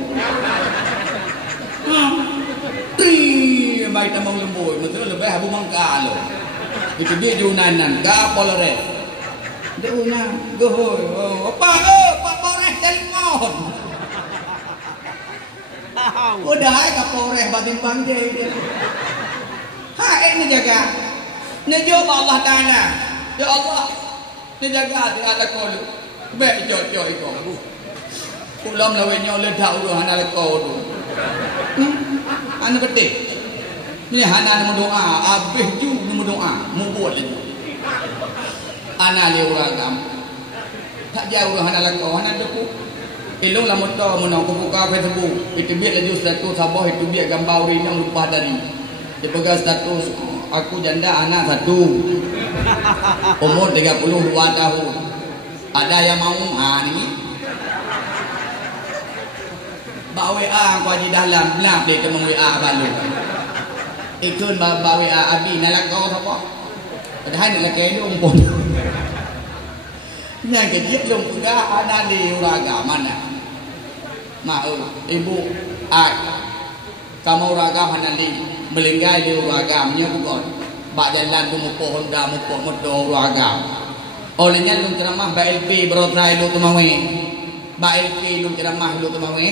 Tri, mai ta mong lemboy, meseun lebih habu mangka lo. Itu dia junan nan kapolore. Deuna, gohoy. Apa Pak Polres telepon. Udah kapolres batimbang je. Ini jaga. Nejok Allah Ta'ala. Ya Allah. Ni jaga di ala kau lu. Baik jauh-jauh ikut. Ulam lawenya oleh dakwah ala kau tu. Anu petik. Ni hana nak doa, habis ju nak doa, mu buat itu. Ana le uragam. Tak jauh hana ala kau, hana deku. Ilung la motor menang buka Facebook. Itu biar laju status sabah itu biar gambar rinang lupa dari. Dia pegang status aku janda anak satu. Umur 32 tahun. Ada yang mau? Ni. Ba WA aku aja dalam blap dia temu WA balu. Ikun ba WA abi nak kau apa? Padahal nak kena umpun. Yang kejip lung sudah ada di uraga mana? Ibu kamu uraga mana ni? Melinggai di uragamnya bukan. Bak jalan tu mupo Honda mupo motor uragam. Olehnya lung ceramah ba LP berotrai lu temawe. Ba LP lung ceramah lu temawe.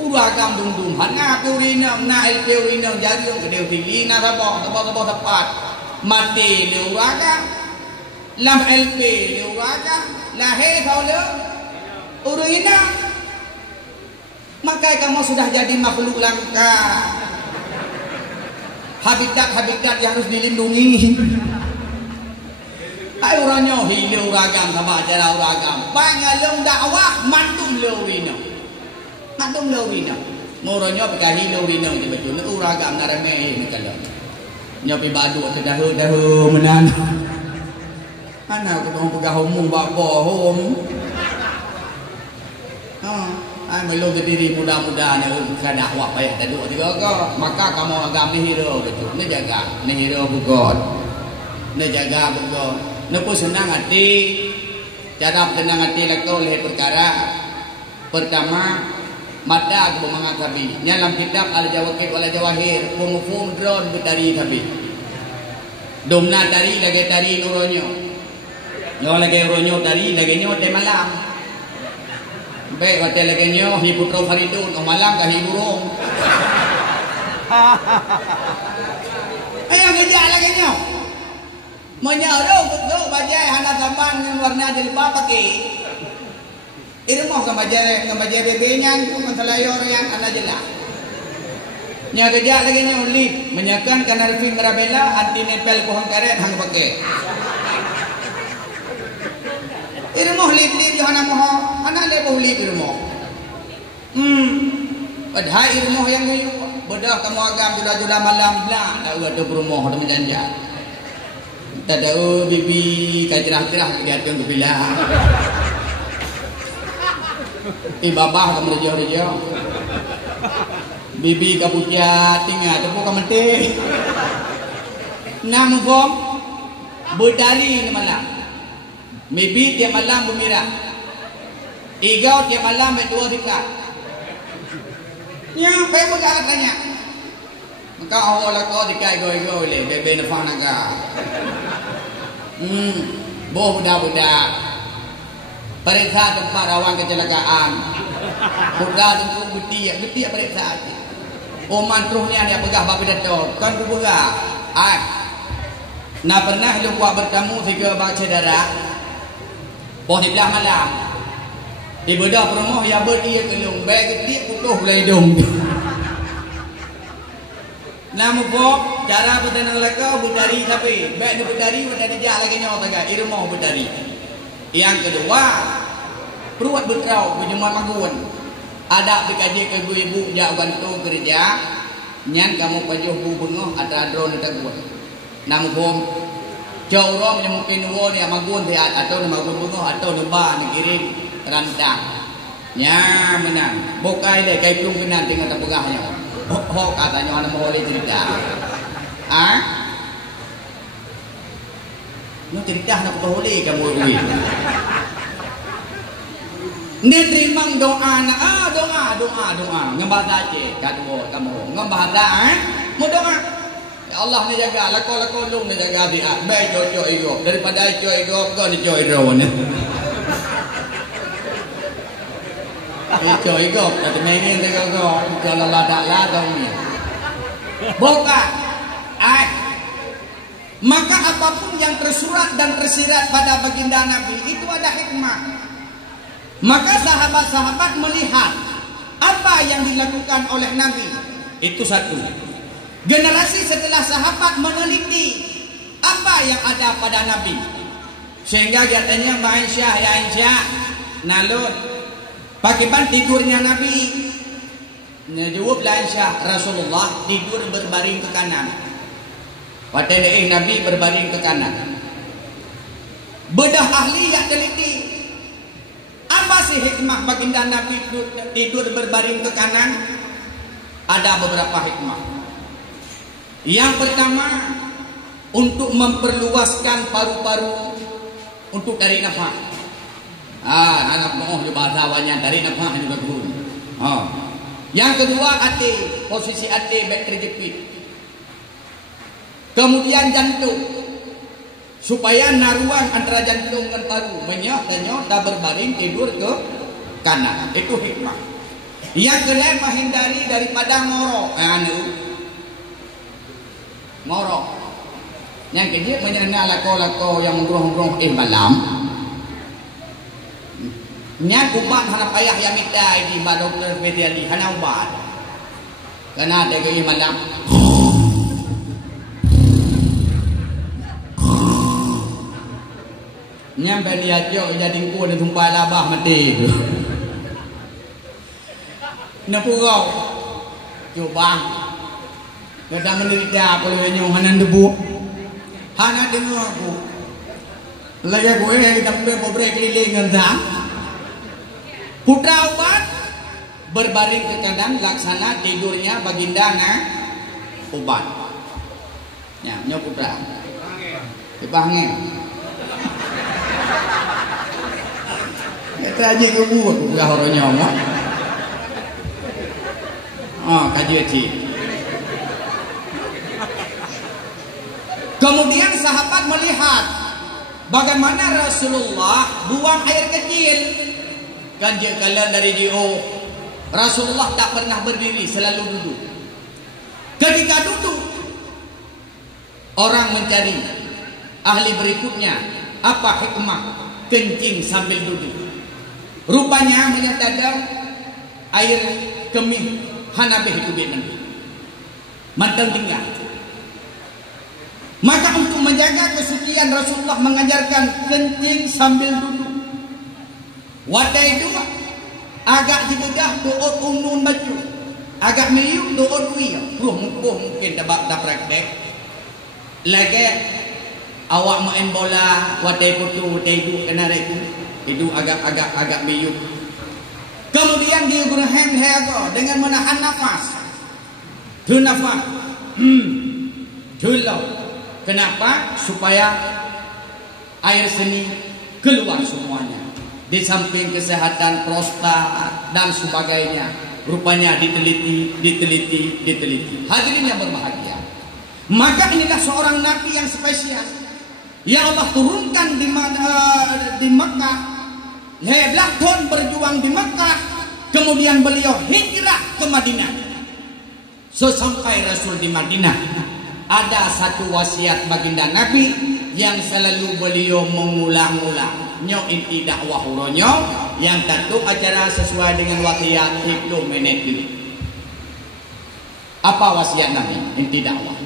Uragam dum hana purina na LP urina jadi yang kedeu tinggi na sabo tepat. Mati di uragam. Lam LP di uragam. Lahir kau le urina. Maka kamu sudah jadi makhluk langka. Habitat yang harus dilindungi. Ay orangnya hilau ragam sama cara ragam. Pangalung dakwah mantum lewino. Ngorangnya pakai hilau rino di betul. Ragam narame ni kalau. Nyopi badu dahu menan. Anak kita orang pegang homu bapa hom. Ai melo diri muda-muda ni kada dakwah payah tadu tiga ke. Maka kamu agam ni hero betul. Ni jaga, ni hero bukan. Ni jaga bukan. Ni pun senang hati. Cara tenang hati lakau oleh perkara. Pertama, mata aku mengakabi. Dalam kitab Al-Jawahir wal Jawahir, fum drone betari tapi. Domna tari lagi tari nuronyo. Yo lagi nuronyo tari lagi nyo de malam. Baik hotel lagi nyo hi Putra Faridun malam kah hi burung. Ayo kerja lagi nyo. Menyarung betul bajai hana gambar yang warna jilbab pakai. Irmoh ke bajai bebenya tu masalah yang ana jelas. Nya kerja lagi nyo lip menyakan kanarifin merabela anti nempel pohon karet hang pakai. Irmoh lip Yohana moho, ana lebo lip irmoh. Padahal irmoh yang ngayu, bedah kamu agam jula-jula malam lah, dah ada bermoh ada menjanjak. Tak tahu bibi kajrah-kajrah lihat yang kebilah. Babah kamu rejo-rejo. Bibi kaputia tinggal tepu kamete. Nam bom berdari malam. Maybe tiap malam bermira. Igau tiap malam berdua dekat. Ya, saya berkata tanya. Maka awal kau dikai goi-goi le, dia benefan naga. Boh budak-budak. Periksa tempat rawan kecelakaan. Budak tentu beti periksa. Oman terusnya dia pegah babi dator. Kan ku pegah. Nah pernah lu buat bertamu tiga baca darah. Boh di belah malam. Ibadah perumoh yang berdia kelung. Baik ketik putuh belai hidung. Namun boh cara bertenang leka berdari tapi. Baik dia berdari jah lagi nyawa tagak. Irmoh berdari. Yang kedua. Peruat berkerau. Berjumlah maguan. Ada dikaji ke ibu jak gantung kerja nyan kamu pajuh bu bengoh ada drone ada gua nam bom jauh rom yang mungkin wo ni amagun ti atau nama bengoh atau neba ngirim rantang nya menang bokai deh kai plung kenan dengan tapegahnya ho katanya ana mau boleh cerita no cerita nak boleh kamu duit Nitrimang doa na doa ngebahasa je kadua kamu ngebahasa mau doa ya Allah ni jaga lako lung ni jaga dia baik jojo ego daripada jojo ego kau ni jojo ego ni jojo ego tapi mengin dia kau kalau lada dong ni boka maka apapun yang tersurat dan tersirat pada baginda Nabi itu ada hikmah. Maka sahabat-sahabat melihat apa yang dilakukan oleh Nabi. Itu satu. Generasi setelah sahabat meneliti apa yang ada pada Nabi. Sehingga katanya Mbak Aisyah, ya Aisyah, nalut pakiban tidurnya Nabi. Jawablah Aisyah, Rasulullah tidur berbaring ke kanan. Waktu Nabi berbaring ke kanan. Bedah ahli yang teliti. Apa sih hikmah baginda Nabi tidur berbaring ke kanan? Ada beberapa hikmah. Yang pertama, untuk memperluaskan paru-paru untuk tarik nafas. Anak mohon bahasa awalnya tarik nafas juga turun. Yang kedua, posisi hati baik terjepit. Kemudian jantung. Supaya naruan antara jantung dan paru menyot dan berbaring tidur ke kanan. Itu hikmah. Yang kedua menghindari daripada ngorok. Ngorok. Yang kedua menyerna lako-lako yang menggerong-gerong malam. Yang ubat hana payah yang kita di dokter spesialis hana ubat. Karena ada ke malam. Nyampe dia jauh jadi ku dan tumpah labah mati tu. Napurau, coba. Kita menderita kalau nyong hanan debu, hanan dengar aku. Lagi aku tapi pobre keliling entah. Putra ubat berbaring ke kanan laksana tidurnya baginda ubat. Ya, nyok putra. Kebangen. Kita aja kebut udah orangnya omong. Kaji aji. Kemudian sahabat melihat bagaimana Rasulullah buang air kecil. Kan dia kalau dari Dio Rasulullah tak pernah berdiri, selalu duduk. Ketika duduk, orang mencari ahli berikutnya apa hikmah kencing sambil duduk. Rupanya menyatakan air kemih Hanabi itu Nabi mantang tinggal. Maka untuk menjaga kesucian Rasulullah mengajarkan kencing sambil duduk. Wadai dua agak dibedah doot unun baju, agak meyuk doot wi. Mungkin tak praktek. Lagi awak main bola wadai putu tidur kena itu agak meyuk. Kemudian dia guna hand dengan menahan nafas. Tu nafas. Tulau. Kenapa? Supaya air seni keluar semuanya. Di samping kesehatan prostat dan sebagainya. Rupanya diteliti. Hadirin yang berbahagia. Maka inilah seorang nabi yang spesial. Yang Allah turunkan di Mekah. Heblah tahun berjuang di Mekah, kemudian beliau hijrah ke Madinah. Sesampai Rasul di Madinah, ada satu wasiat baginda Nabi yang selalu beliau mengulang-ulang. Nyo inti dakwah uronyo yang tentu acara sesuai dengan wasiat 10 menit ini. Apa wasiat Nabi? Inti dakwah.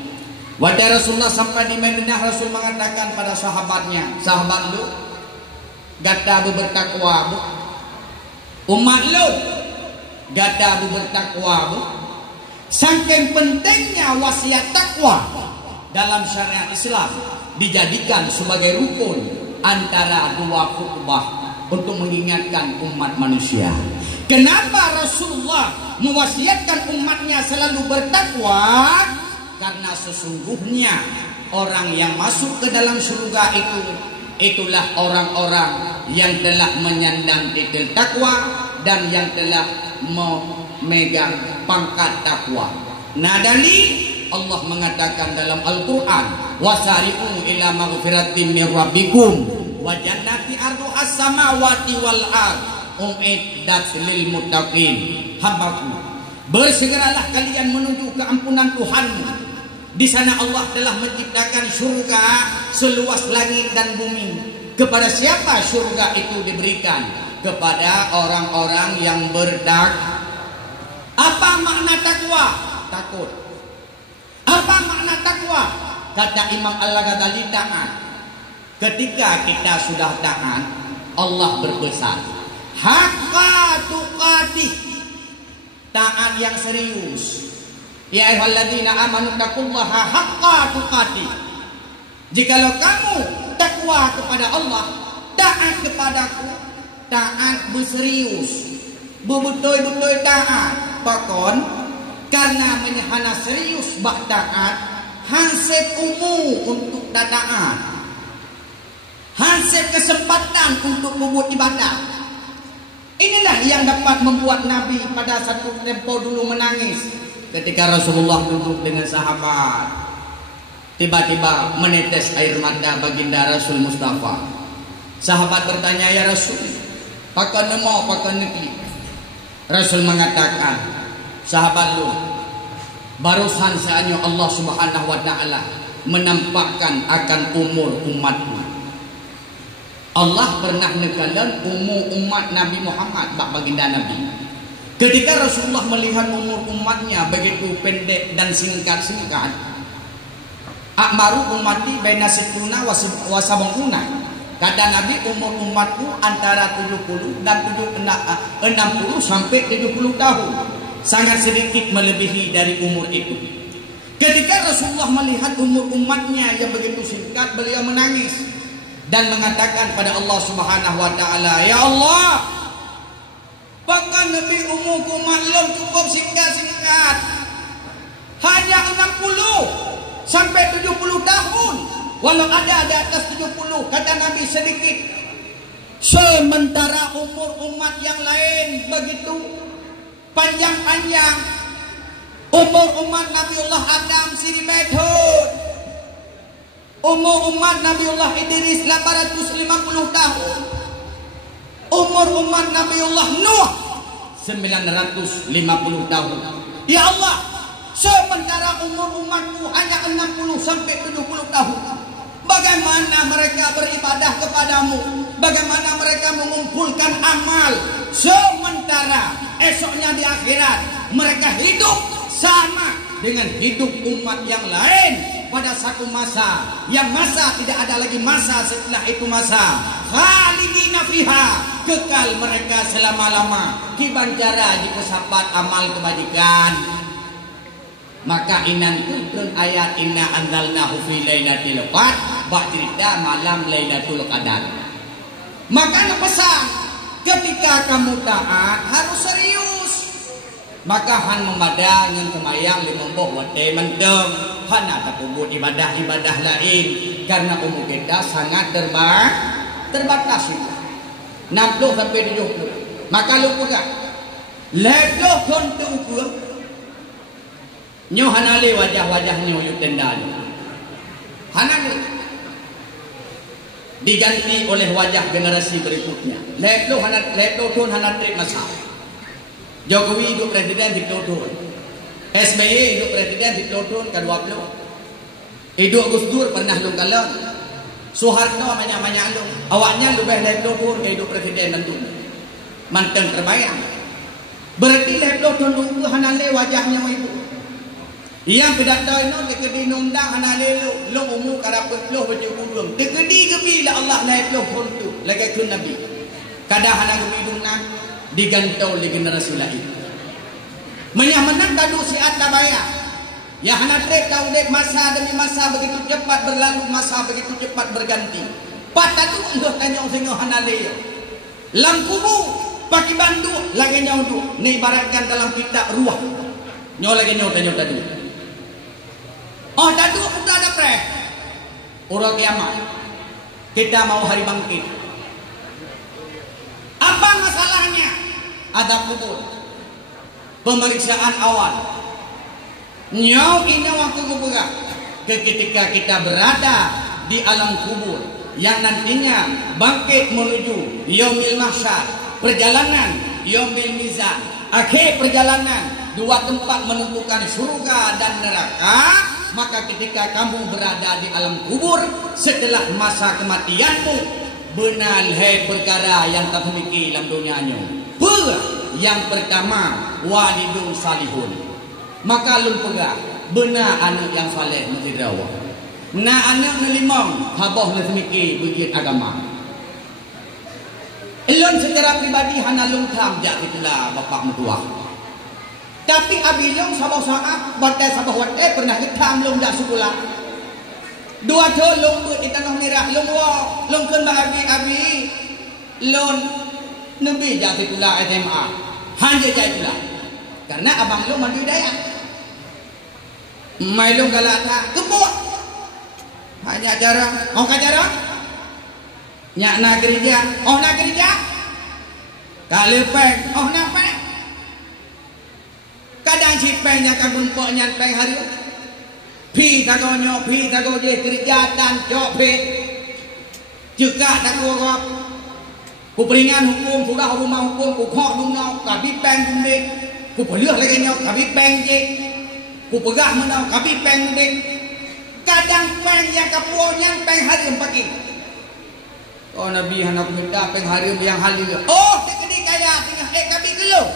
Waktu Rasulullah sampai di Madinah, Rasul mengatakan pada sahabatnya, sahabat lu gata bertakwa umat lu gada bertakwa. Saking pentingnya wasiat takwa dalam syariat Islam dijadikan sebagai rukun antara dua khutbah untuk mengingatkan umat manusia. Kenapa Rasulullah mewasiatkan umatnya selalu bertakwa? Karena sesungguhnya orang yang masuk ke dalam surga itulah orang-orang yang telah menyandang titel takwa dan yang telah memegang pangkat takwa. Nah, dalil Allah mengatakan dalam Al-Quran, wasari'u ila maghfiratin min rabbikum wa jannati arduhas samawati wal ard u'iddat lil muttaqin. Hambaku, bersegeralah kalian menuju keampunan Tuhanmu. Di sana Allah telah menciptakan surga seluas langit dan bumi. Kepada siapa surga itu diberikan? Kepada orang-orang yang bertakwa. Apa makna takwa? Takut. Apa makna takwa? Kata Imam Al-Ghazali, taat. Ketika kita sudah taat, Allah berpesan, haqqa tuqatih, taat yang serius. Ya ayyuhalladzina amanu taqullaha haqqa tuqatih. Jikalau kamu takwa kepada Allah, taat kepadaku, taat berserius, betul-betul taat. Pakon karena menyahana serius bak taat, hansip umum untuk taat, hansip kesempatan untuk membuat ibadah. Inilah yang dapat membuat Nabi pada satu tempo dulu menangis ketika Rasulullah duduk dengan sahabat. Tiba-tiba menetes air mata baginda Rasul Mustafa. Sahabat bertanya, ya Rasul, pakon nemo, pakon negeri. Rasul mengatakan, sahabat lu, barusan saatnya Allah Subhanahu wa Ta'ala menampakkan akan umur umatmu. Allah pernah nekalan umur umat Nabi Muhammad, bak baginda Nabi. Ketika Rasulullah melihat umur umatnya begitu pendek dan singkat-singkat, akmaru ummati baina sittuna wa sab'una. Kata Nabi, umur umatku antara 70 dan 60 sampai 70 tahun. Sangat sedikit melebihi dari umur itu. Ketika Rasulullah melihat umur umatnya yang begitu singkat, beliau menangis dan mengatakan pada Allah Subhanahu wa Ta'ala, ya Allah, bahkan Nabi umurku maklum cukup singkat-singkat, hanya 60 sampai 70 tahun. Walau ada di atas 70, kata Nabi, sedikit. Sementara umur umat yang lain begitu panjang-panjang. Umur umat Nabiullah Adam 1000 tahun. Umur umat Nabiullah Idris 850 tahun. Umur umat Nabiullah Nuh 950 tahun. Ya Allah, sementara umur umatku hanya 60 sampai 70 tahun. Bagaimana mereka beribadah kepadamu? Bagaimana mereka mengumpulkan amal? Sementara esoknya di akhirat mereka hidup sama dengan hidup umat yang lain pada satu masa. Yang masa tidak ada lagi masa setelah itu masa. Khalidina fiha, kekal mereka selama-lama. Kibanjara jika sahabat amal kebajikan. Maka inan turun ayat inna anzalnahu fi lailatul qadar, bak cerita malam Lailatul Qadar. Maka pesan, ketika kamu taat harus serius. Maka han membadah dengan kemayang limemboh wate mendem, han ada kubut ibadah-ibadah lain karena umur kita sangat terbatas itu. 60 sampai 70. Maka lu pula ledoh kontu ke nyo hanale wajah-wajahnya yu tendanya. Hanale diganti oleh wajah generasi berikutnya. Ledo tun hanatrik masa. Jokowi hidup presiden di Todon. SBY hidup presiden di Todon ke-20. Hidup Gus Dur pernah lu kalon. Soeharto banyak-banyak lu. Awaknya lebih ledo tun hidup presiden tentu. Mantan terbayang. Berarti ledo tun lu hanale wajahnya ibu. Yang pedatai no dekedi nundang hanale lu umur karapet lu baju kurung. Dekedi gebila Allah lain lu kontu lagi kun nabi. Kada hanang bidungna digantau li generasi lain. Menang tadu si ata bayar. Ya hana trek tahu dek masa demi masa begitu cepat berlalu, masa begitu cepat berganti. Patah tu ndoh tanya sing hana le. Lam kubu pagi bandu lagi nyau tu. Ni ibaratkan dalam kitab ruah. Nyau lagi nyau tanya tadu. Oh tadu udah ada pre. Urang kiamat. Kita mau hari bangkit. Apa masalahnya? Adab kubur. Pemeriksaan awal. Nyau ini waktu kubur. Ketika kita berada di alam kubur yang nantinya bangkit menuju yaumil mahsyar, perjalanan yaumil mizan, akhir perjalanan, dua tempat menentukan surga dan neraka. Maka ketika kamu berada di alam kubur setelah masa kematianmu, benar hai perkara yang tak memiliki dalam dunianya. Yang pertama, walidun salihun. Maka lun pegah benar anak yang saleh mesti dirawat. Nah anak nelimang habah nak memiliki bukit agama. Elon secara pribadi hana lung tham jak itulah bapak mertua. Tapi abilong sabah saat batai sabah watai pernah hitam long dak sekolah. Dua tolong buat di tanah merah long wa long kan abi lon nabi jak itulah SMA. Hanya jak itulah. Karena abang long mandi daya. Mai long galata kebut. Hanya jarang. Oh jarang. Nyak nak gereja. Oh nak gereja. Kalepeng. Oh nak peng. Kadang si pengnya kabun pok nyan peng hari. Pi tagonyo, pi tagoje kerja dan jok pi. Juga tak kuat. Ku peringan hukum, sudah rumah hukum, ku kok dunau, kabi peng gundik. Ku pelih lagi nyok, kabi peng je. Ku pegah menau, kabi peng gundik. Kadang peng yang kapuo nyan peng hari pagi. Oh Nabi anak minta peng hari yang hari. Oh sekedi kaya tinggal kabi geluh.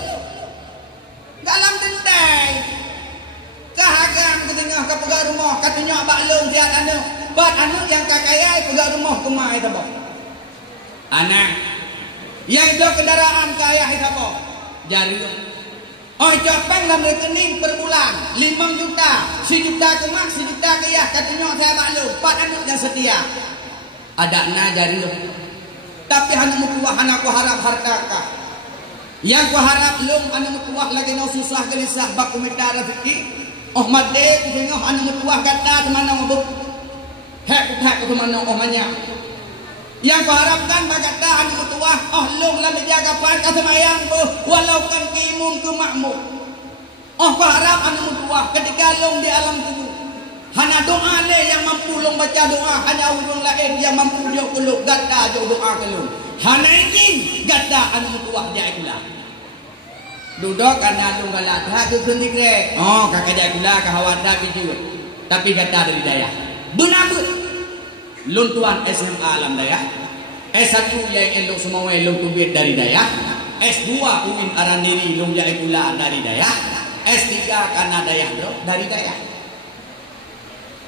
Dalam tentai kahagang ke tengah ke pegang rumah katanya abak long siat anak buat anak yang kakayai pegang rumah kemai apa anak yang itu kendaraan kaya apa jari oh copeng dalam rekening per bulan 5 juta 1 juta kemak 1 juta kaya katanya saya abak long buat anak yang setia ada na jari tapi hanya mutuah anakku harap harta yang ku harap lum anu mutuah lagi no susah gelisah bak kumita rezeki. Oh made ku tengok anu mutuah kata temana mabuk. Hek ku temana oh manya. Yang ku harapkan bagata anu mutuah oh lum la menjaga pan ka semayang bu walau kan kimum ke makmum. Oh ku harap anu mutuah ketika lum di alam kubur. Hanya doa le yang mampu lum baca doa, hanya urang lain yang mampu dia kuluk gata jo doa ke lum. Hana ini gata anu mutuah dia itulah. Duduk karena lu galat ha tu suntik re. Oh kakak dia gula kahawada biju. Tapi gata dari daya. Benabut. Lun tuan SMA alam daya. S1 yang elok semua elok kubit dari daya. S2 uin arandiri lung jai gula dari daya. S3 karena daya bro dari daya.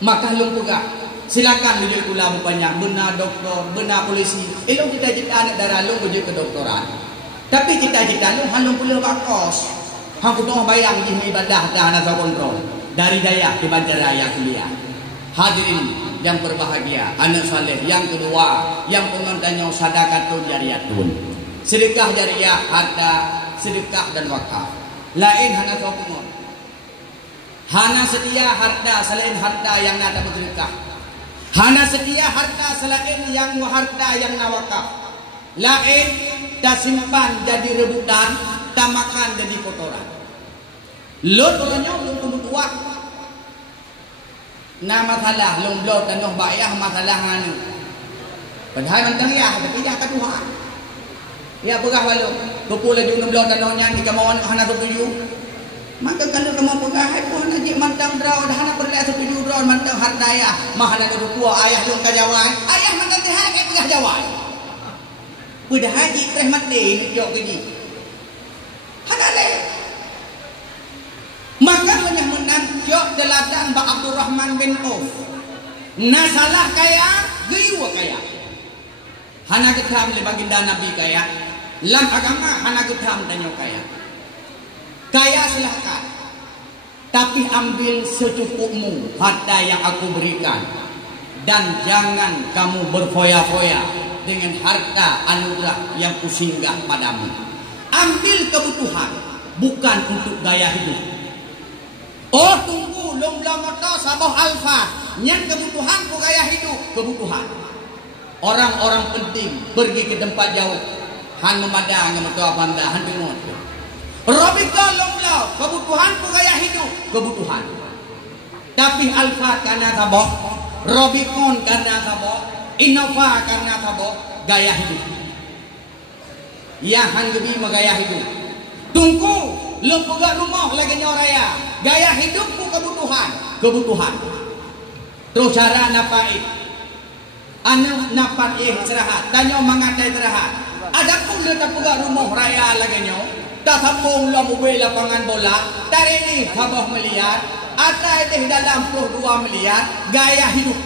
Maka lung pegak. Silakan lu gula banyak benar doktor, benar polisi. Elok cita-cita anak darah lu ke kedoktoran. Tapi cita-cita lu halung pula bakos. Hang kudu bayang di ibadah dah nak kontrol. Dari daya di Banjaraya kuliah. Hadirin yang berbahagia, anak saleh yang kedua, yang penontonnya sedekah jariyatun. Sedekah jariyah harta, sedekah dan wakaf. Lain hana sokong. Hana setia harta selain harta yang ada bersedekah. Hana setia harta selain yang harta yang nawakaf. Lain tak simpan jadi rebutan, tak makan jadi kotoran. Lot orangnya belum kebutuhan. Nah masalah belum lot dan noh bayar masalah anu. Padahal mentang ya, tapi dia tak Tuhan. Ya pegah walau, kupul lagi belum lot dan nohnya jika mau hana setuju. Maka kalau kamu pegah, aku hana jik mantang draw, dah hana perlu setuju draw mantang harta ya. Mah hana kedua ayah lu kajawai, ayah mantang tehak kayak pegah jawai. Udah haji rahmat deh jok gini. Hanale. Maka menang jok delatan Mbak Abdurrahman bin Auf. Nasalah kaya, geriwa kaya. Hana ketam le baginda Nabi kaya. Lam agama hana ketam danyo kaya. Kaya silahkan, tapi ambil secukupmu harta yang aku berikan. Dan jangan kamu berfoya-foya dengan harta anugerah yang kusinggah padamu. Ambil kebutuhan, bukan untuk gaya hidup. Oh tunggu, belum motor sabah alfa. Yang kebutuhan ku gaya hidup, kebutuhan. Orang-orang penting pergi ke tempat jauh. Han memadang yang mertua banda, han bingung. Robika lomlau, kebutuhan ku gaya hidup, kebutuhan. Tapi alfa karena tabok, Robicon karena tabok, Innova karena tabok, gaya hidup. Ya han gebi gaya hidup. Tunggu, lo pegang rumah lagi nyoraya. Gaya hidupku kebutuhan, kebutuhan. Terus cara napai, anu napat istirahat, tanyo mengadai istirahat. Ada pun lo tak pegang rumah raya lagi nyo. Tak sambung lo mobil lapangan bola. Tari ini habah melihat. Ada di dalam 22 miliar gaya hidup.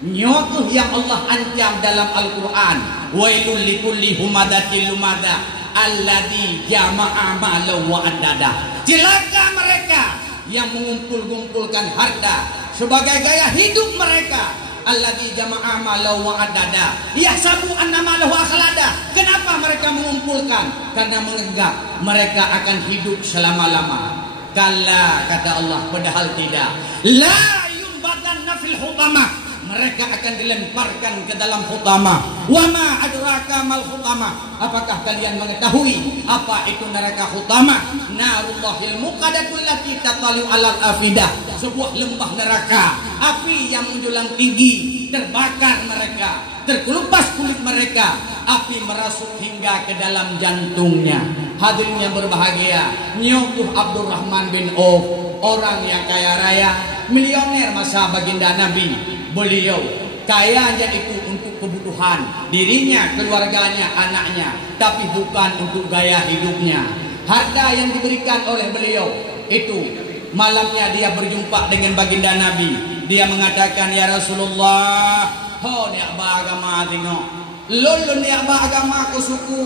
Nyotuh yang Allah ancam dalam Al-Quran. Wailul likulli humadatil lumada alladzi jama'a malahu wa addada. Celaka mereka yang mengumpul-gumpulkan harta sebagai gaya hidup mereka. Alladzi jama'a malahu wa addada yahsabu anna malahu akhlada. Kenapa mereka mengumpulkan? Karena menganggap mereka akan hidup selama-lama. Kalla, kata Allah, padahal tidak. La yumbatanna fil hutama. Mereka akan dilemparkan ke dalam hutama. Wa ma adraka mal hutama. Apakah kalian mengetahui apa itu neraka hutama? Narullahil muqadatul lati tatalu alal afidah. Sebuah lembah neraka, api yang menjulang tinggi, terbakar mereka, terkelupas kulit mereka, api merasuk hingga ke dalam jantungnya. Hadirin yang berbahagia, Nyotuh Abdurrahman bin Auf, orang yang kaya raya, milioner masa baginda Nabi. Beliau kayanya itu untuk kebutuhan dirinya, keluarganya, anaknya, tapi bukan untuk gaya hidupnya. Harta yang diberikan oleh beliau itu, malamnya dia berjumpa dengan baginda Nabi. Dia mengatakan, ya Rasulullah, ho ni agama tengok, lolo ni agama aku suku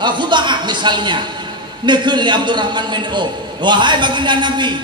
Khuda'ah misalnya. Nekul ni Abdurrahman bin Auf, wahai baginda Nabi,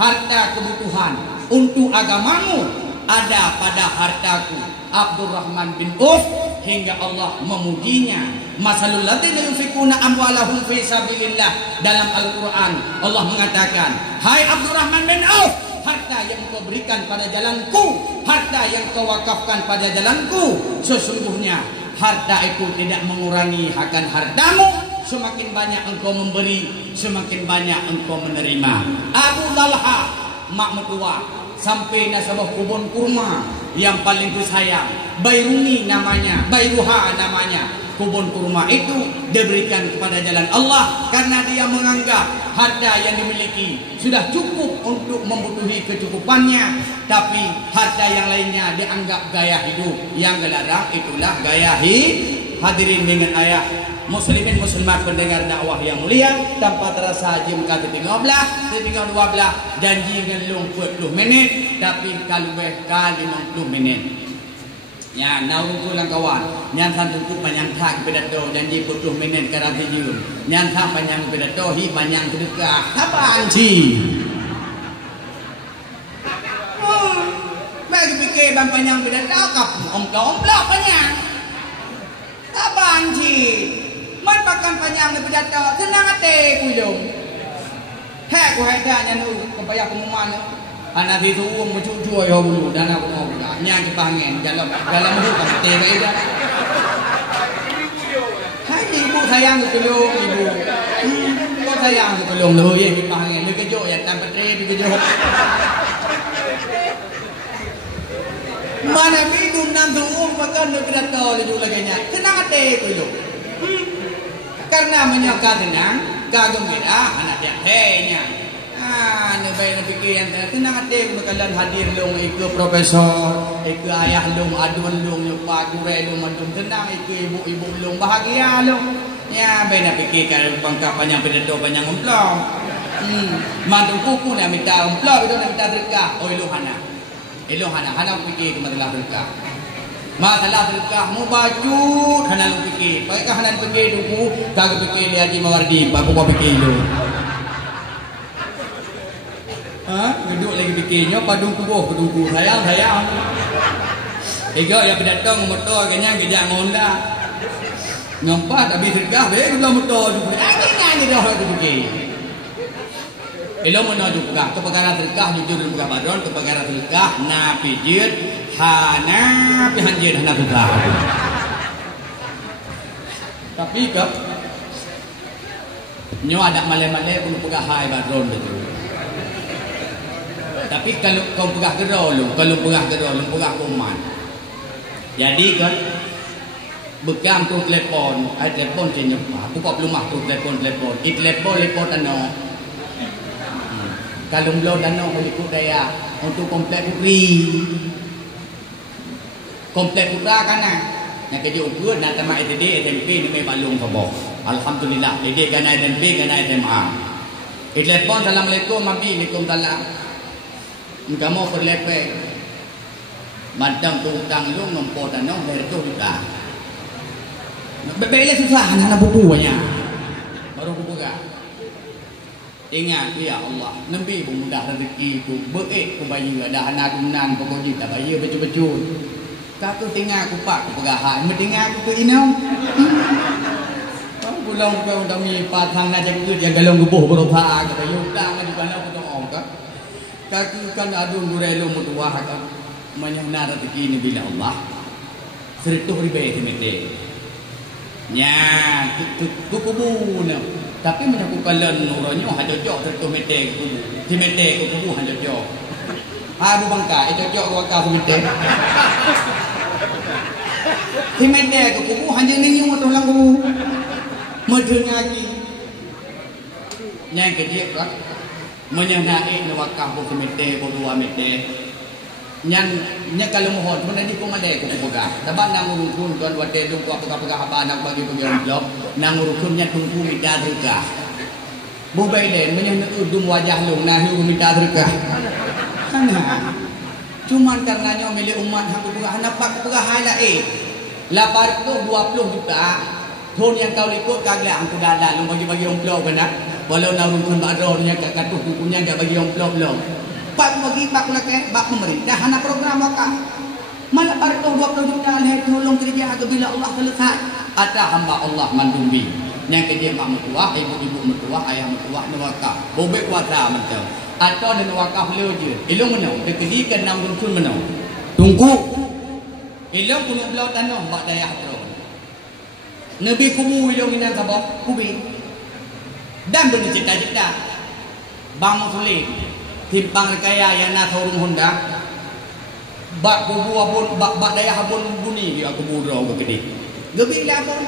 harta kebutuhan untuk agamamu ada pada hartaku. Abdurrahman bin Auf hingga Allah memujinya. Masalul ladzina yunfikuna amwalahum fi sabilillah. Dalam Al-Quran Allah mengatakan, hai Abdurrahman bin Auf, harta yang kau berikan pada jalanku, harta yang kau wakafkan pada jalanku, sesungguhnya harta itu tidak mengurangi akan hartamu. Semakin banyak engkau memberi, semakin banyak engkau menerima. Abu Talha, mak mertua, sampai nasabah kebun kurma yang paling tersayang, Bairuni namanya, Bairuha namanya. Kebun kurma itu diberikan kepada jalan Allah karena dia menganggap harta yang dimiliki sudah cukup untuk membutuhi kecukupannya, tapi harta yang lainnya dianggap gaya hidup. Yang dilarang itulah gaya hidup. Hadirin dengan ayah muslimin muslimat pendengar dakwah yang mulia, tanpa terasa jam kata 15, 12 janji dengan 40 minit, tapi kalau lebih kali 50 minit. Ya, naung tulang kawan, nyantang tunggu panjang tak pedato janji 40 minit karena tujuh. Nyantang panjang pedato hi panjang sedekah. Apa anci? Bagi fikir bang panjang pedato kap om panjang. Apa anci? Man pakan panjang pedato tenang ate kuyung. Hek ku heda nyanu kebaya kumuman. Anak itu mencucu ya dulu dan aku mau nya dipangen dalam mulut pasti beda. Hai ibu sayang tolong ibu. Ibu sayang tolong lu ya dipangen lu kejo ya tanpa tre dikejo. Mana minum nang tuum pakan lu kedato lu lagi nya. Tenang ate ku lu. Karena menyangka tenang kagembira anak dia henya. Nabi fikir tenang hati bakalan hadir long ikut profesor, ikut ayah long, adun long, lupa gure long, adun tenang ikut ibu-ibu long, bahagia long. Ya, bena fikir kalau pangkat panjang pedato panjang umplong. Mantu kuku nak minta umplong itu nak minta berkah. Oh iluhana, hana fikir masalah berkah. Masalah berkah mu baju, hana lu fikir. Pakai hana fikir duku, kagak fikir dia di mawardi, bapak fikir lu. fikirnya padung kubuh sayang. Ego yang berdatang motor kenyang kejak Honda. Nampak tak habis sedekah dia guna motor tu. Ni dah aku fikir. Elo mana juga ke perkara sedekah jujur dan bukan badron ke perkara sedekah na pijit hana pihanjit hana sedekah. Tapi ke nyo ada malai-malai pun pegah hai badron betul. Tapi kalau kau pegah gerol, kalau pegah kuman. Jadi kan bekam tu telepon, telepon je nyepa. Buka rumah tu telepon. Telepon ano. Kalau belum dana ikut daya untuk komplek Putri. Komplek Putra kana. Yang kerja ukur nak tamat SD, SMP ni balung kebok. Alhamdulillah. Jadi kana SMP, kana SMA. Telepon Assalamualaikum Abi, Waalaikumsalam. Kamu berlepek. Madam tu utang lu ngempot dana dari tu juga. Bebelnya susah anak bukunya. Baru buka. Ingat ya Allah, Nabi pun mudah rezeki ku, baik ku bayi ada anak gunan pokoknya tak bayi betul-betul. Kau tinggal aku pak pegahan, mentinggal aku ke inau. Kau pulang kau dah mi patang nak jadi dia galong gebuh berupa kata yo dah maju kana aku tong ka. Kau kan adun gurelo mutua ka. Menyana rezeki ni bila Allah. Sertuh ribe temete. Nya tu kubuna. Tapi menyakukan nuranya hajojok sertuh mete kubu. Timete kubu hajojok. Abu bangka hajojok waka mete. Timete kubu hanya ni nyung tulang kubu. Medeng lagi. Yang kecil kan. Menyanai waka kubu mete kubu mete. Yang kalau mohon mana di komade ko pegah dapat nang urukun tuan wate duk apa apa nak bagi blok nang urukunnya tunggu minta berkah bubai len menyang udum wajah lu nah lu minta berkah kana cuman karenanya milik umat hang pegah nampak pegah hala lapar tu 20 juta thon yang kau ikut kagak aku dada lu bagi amplop kan walau nang urukun badronya katuh kukunya enggak bagi amplop lo Pak bagi pak lagi, pak pemerintah anak program wakaf. Mana pada 20 juta leh tolong kerja bila Allah selesai. Ada hamba Allah mandumbi. Yang kerja mak mertua, ibu mertua, ayah mertua wakaf. Bobek kuasa macam. Atau dan wakaf leu je. Ilung menau, dikedikan nang rusun menau. Tunggu. Ilung punya belau tanah bak daya tu. Nabi kubu ilung inan sabah, kubi. Dan benih cita-cita. Bang sulit. Timpang kaya yang nak turun Honda bak kubu abun bak daya abun bunyi dia kubu draw ke kedi gebi labon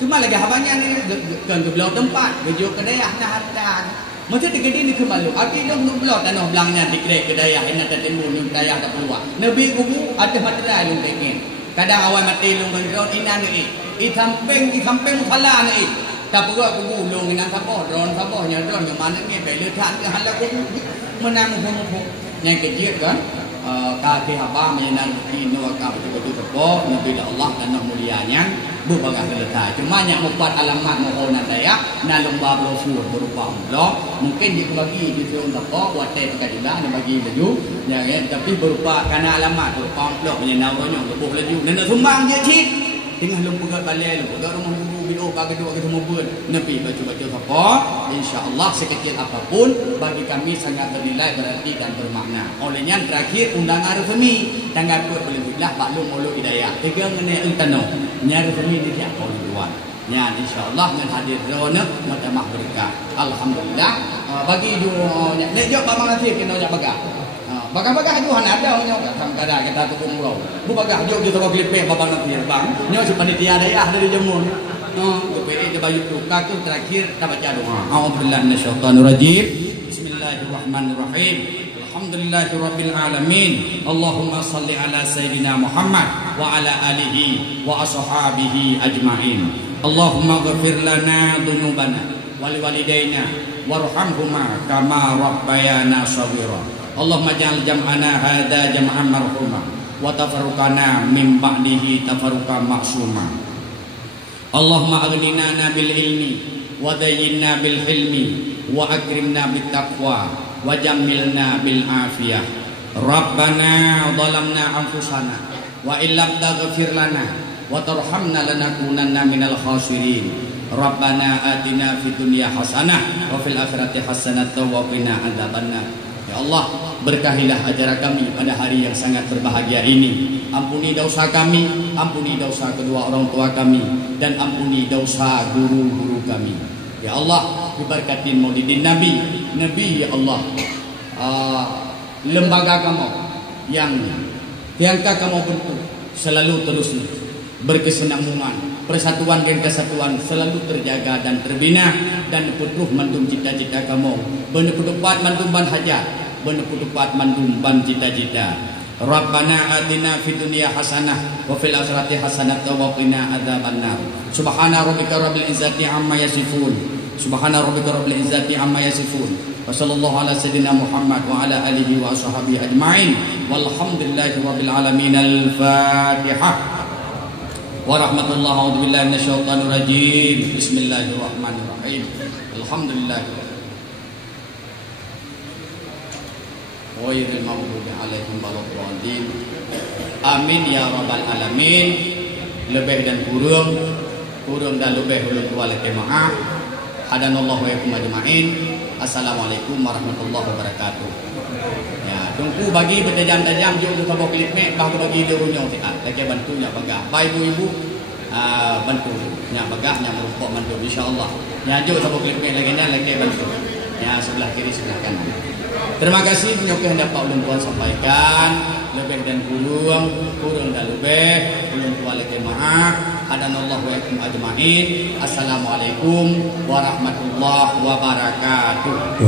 cuma lagi habanya ni kan ke belau tempat gejo ke daya nah harta macam digedi ni ke malu abi dong belau tanah belangnya dikrek ke daya enak tak timbul yang daya tak keluar nabi kubu ada materai lu pengen kadang awal mati lu ngon inan ni i samping salah ni tak perlu kubu lu inan sapoh drone sapohnya drone ke mana ni bai letak ke hala kubu menang mumpuk yang kecil kan kaki haba menyenang di wakaf betul tepok nabi Allah dan mulianya berbagai kelihatan cuma yang membuat alamat mohon daya na lomba brosur berupa blog mungkin dibagi di film tepok buat teh juga bagi laju ya tapi berupa karena alamat berupa blog menyenang banyak berupa laju dan sumbang dia cik tinggal lumpugat balai lumpugat rumah video bagi dua kita mobil Nabi baca tepok insyaallah sekecil apapun bagi kami sangat bernilai berarti dan bermakna olehnya terakhir undangan resmi tanggal 12 Baklum Ulu Hidayah tiga ngene entano nya resmi di tiap luar nya insyaallah dengan hadir drone mutamah berkah alhamdulillah bagi dua nek jok babang nanti kena jak bagah bagah-bagah Tuhan ada nya kam kada kita tu umroh bu bagah jok kita bagi pe babang nanti bang nya panitia daerah dari Jemun BPI baju tu katu terakhir kita baca doa. A'udzubillahi minasyaitonir rajim. Bismillahirrahmanirrahim. Alhamdulillahirabbil alamin. Allahumma shalli ala sayidina Muhammad wa ala alihi wa ashabihi ajmain. Allahumma ighfir lana dhunubana wa liwalidayna warhamhuma kama rabbayana shaghira. Allahumma ja'al jam'ana hadza jam'an marhuma wa tafarruqana min ba'dihi tafarruqan ma'suma. Allahumma aghnina bil ilmi wa zayyinna bil hilmi wa akrimna bit taqwa wa jammilna bil afiyah Rabbana zalamna anfusana wa illam taghfir lana wa tarhamna lanakunanna minal khasirin. Rabbana atina fid dunya hasanah wa fil akhirati hasanah wa qina adzabannar. Ya Allah, berkahilah acara kami pada hari yang sangat berbahagia ini. Ampuni dosa kami, ampuni dosa kedua orang tua kami, dan ampuni dosa guru-guru kami. Ya Allah, diberkatin maulidin Nabi, ya Allah, lembaga kamu yang kamu bentuk selalu terus berkesinambungan, persatuan dan kesatuan selalu terjaga dan terbina, dan penuh mandum cita-cita kamu, benar-benar mandum ban hajat, benar-benar mandum ban cita-cita. Rabbana atina fid dunya hasanah wa fil akhirati hasanah wa qina adzabannar. Subhana rabbika rabbil izzati amma yasifun. Subhana rabbika rabbil izzati amma yasifun. Wa sallallahu ala sayyidina Muhammad wa ala alihi wa ashabihi ajma'in. Walhamdulillahi rabbil alamin. Al-Fatihah. Wa rahmatullahi wa billahi minasyaitonir rajim. Bismillahirrahmanirrahim. Alhamdulillah. Wairil maghdubi alaihim waladdallin. Amin ya rabbal alamin. Lebih dan kurang dan lebih ulun wal jamaah. Hadanallahu wa iyyakum ajmain. Assalamualaikum warahmatullahi wabarakatuh. Ya, tunggu bagi bertajam-tajam jauh ke bawah klip mek bah bagi dia runyong tiat. Lagi bantu nya bagah. Baik ibu-ibu bantu nya bagah nya merumpok bantu insyaallah. Nya jauh ke bawah klip mek lagi bantu. Ya, sebelah kiri sebelah kanan. Terima kasih penyokong yang dapat ulun tuan sampaikan. Lebih dan kurang dan lebih ulun tuan lagi maaf. Hadanallahu wa iyyakum ajmain. Assalamualaikum warahmatullahi wabarakatuh.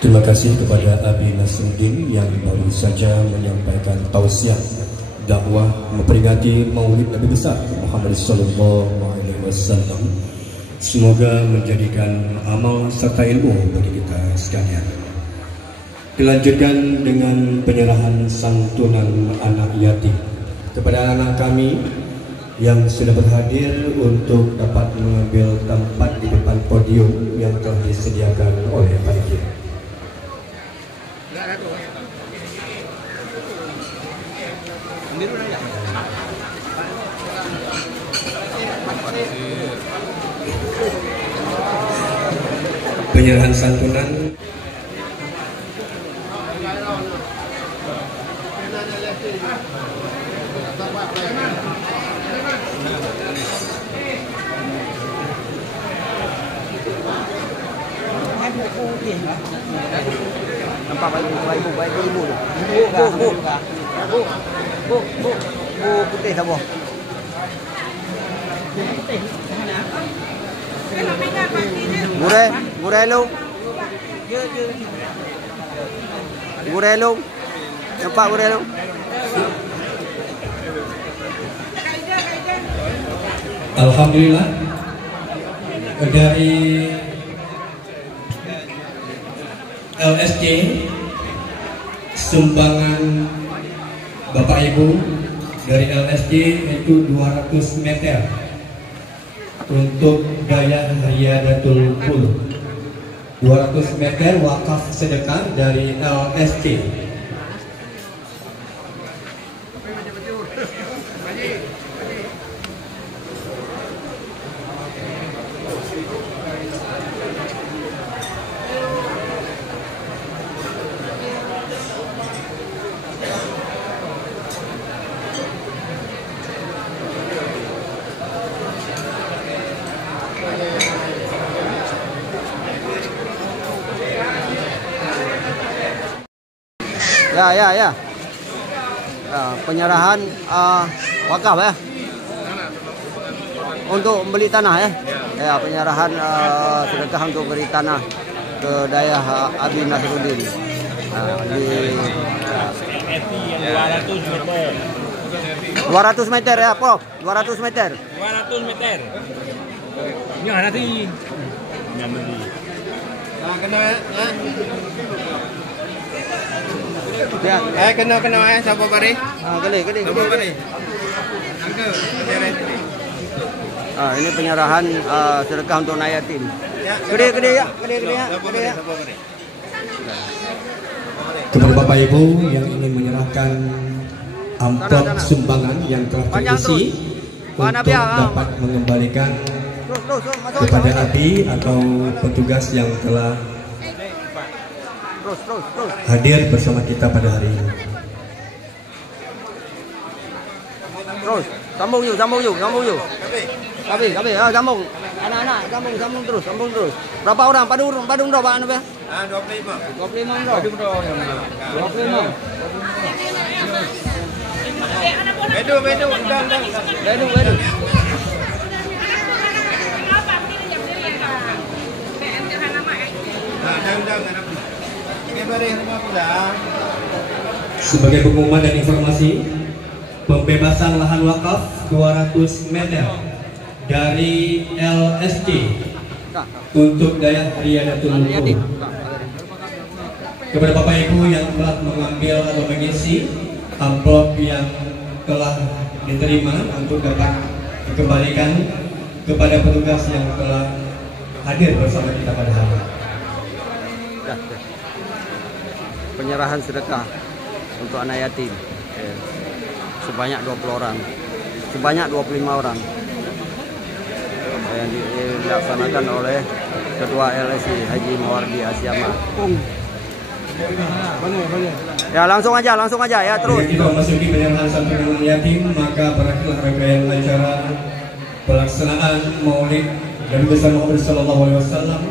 Terima kasih kepada Abi Nasruddin yang baru saja menyampaikan tausiah dakwah memperingati Maulid Nabi besar Muhammad sallallahu alaihi wasallam. Semoga menjadikan amal serta ilmu bagi kita sekalian. Dilanjutkan dengan penyerahan santunan anak yatim kepada anak kami yang sudah berhadir untuk dapat mengambil tempat di depan podium yang telah disediakan oleh panitia. Penyerahan santunan nampak baik ibu bu putih tak boh Gure lu nampak gure lu. Alhamdulillah dari LSC sumbangan Bapak Ibu dari LSC itu 200 meter untuk daya Riyadatul Qulub. 200 meter wakaf sedekah dari LSC. Ya. Penyerahan wakaf ya. Untuk beli tanah ya. Ya, penyerahan sedekah untuk beli tanah ke daerah Abi Nasruddin. Di 200 meter ya, Prof. 200 meter. 200 meter. Ini ada sih. Ya, kena siapa bari? Gede. Siapa bari? Angka, ini penyerahan sedekah untuk anak yatim. Gede ya. Siapa bari? kepada Bapak Ibu yang ingin menyerahkan amplop sumbangan yang telah terisi untuk dapat mengembalikan kepada ABI atau petugas yang telah hadir bersama kita pada hari ini. Terus, sambung yuk. Kabi, sambung. Anak-anak, sambung terus. Berapa orang? Padung berapa anu ya? 25 orang. 25. Bedu, Bedu. Sebagai pengumuman dan informasi, pembebasan lahan wakaf 200 meter dari LSD untuk Dayah Riyadatul Ulum. Kepada Bapak Ibu yang telah mengambil atau mengisi amplop yang telah diterima untuk dapat dikembalikan kepada petugas yang telah hadir bersama kita pada hari ini. Penyerahan sedekah untuk anak yatim sebanyak 20 orang, sebanyak 25 orang yang dilaksanakan oleh Ketua LSI Haji Mawardi Asyama. Ya langsung aja ya terus. Kita memasuki penyerahan santunan yatim, maka berakhirlah rangkaian acara pelaksanaan Maulid Nabi besar Muhammad SAW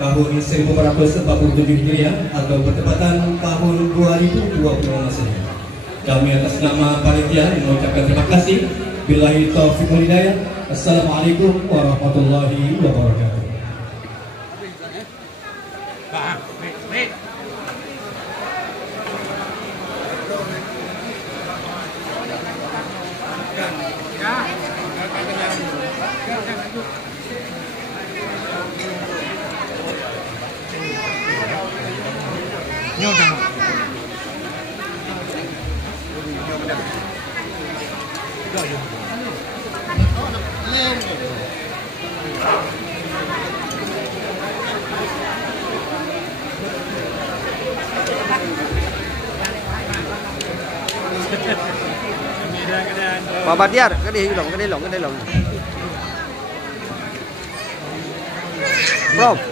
tahun 1447 Hijriah atau bertepatan tahun 2020 Masehi. Kami atas nama panitia mengucapkan terima kasih. Billahi taufiq wal hidayah. Assalamualaikum warahmatullahi wabarakatuh. Pak Batiar, ke đi lộn.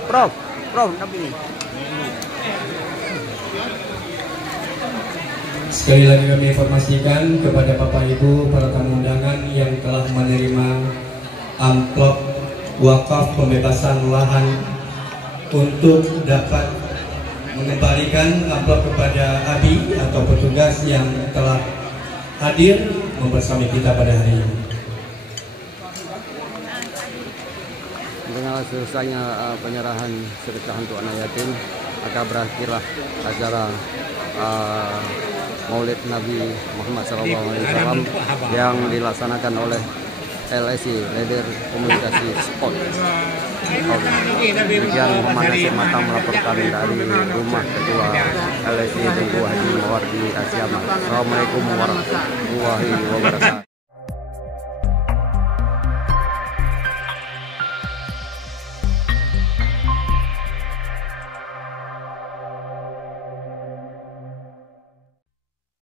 Prof, tapi Sekali lagi kami informasikan kepada Bapak Ibu para tamu undangan yang telah menerima amplop wakaf pembebasan lahan untuk dapat mengembalikan amplop kepada ABI atau petugas yang telah hadir membersami kita pada hari ini. Dengan selesainya penyerahan sedekah untuk anak yatim, maka berakhirlah acara Maulid Nabi Muhammad SAW yang dilaksanakan oleh LSI Leader Komunikasi Sport. Demikian Muhammad Nasir Matang melaporkan dari rumah Ketua LSI Tengku Haji Mawardi Asyama. Assalamualaikum warahmatullahi wabarakatuh.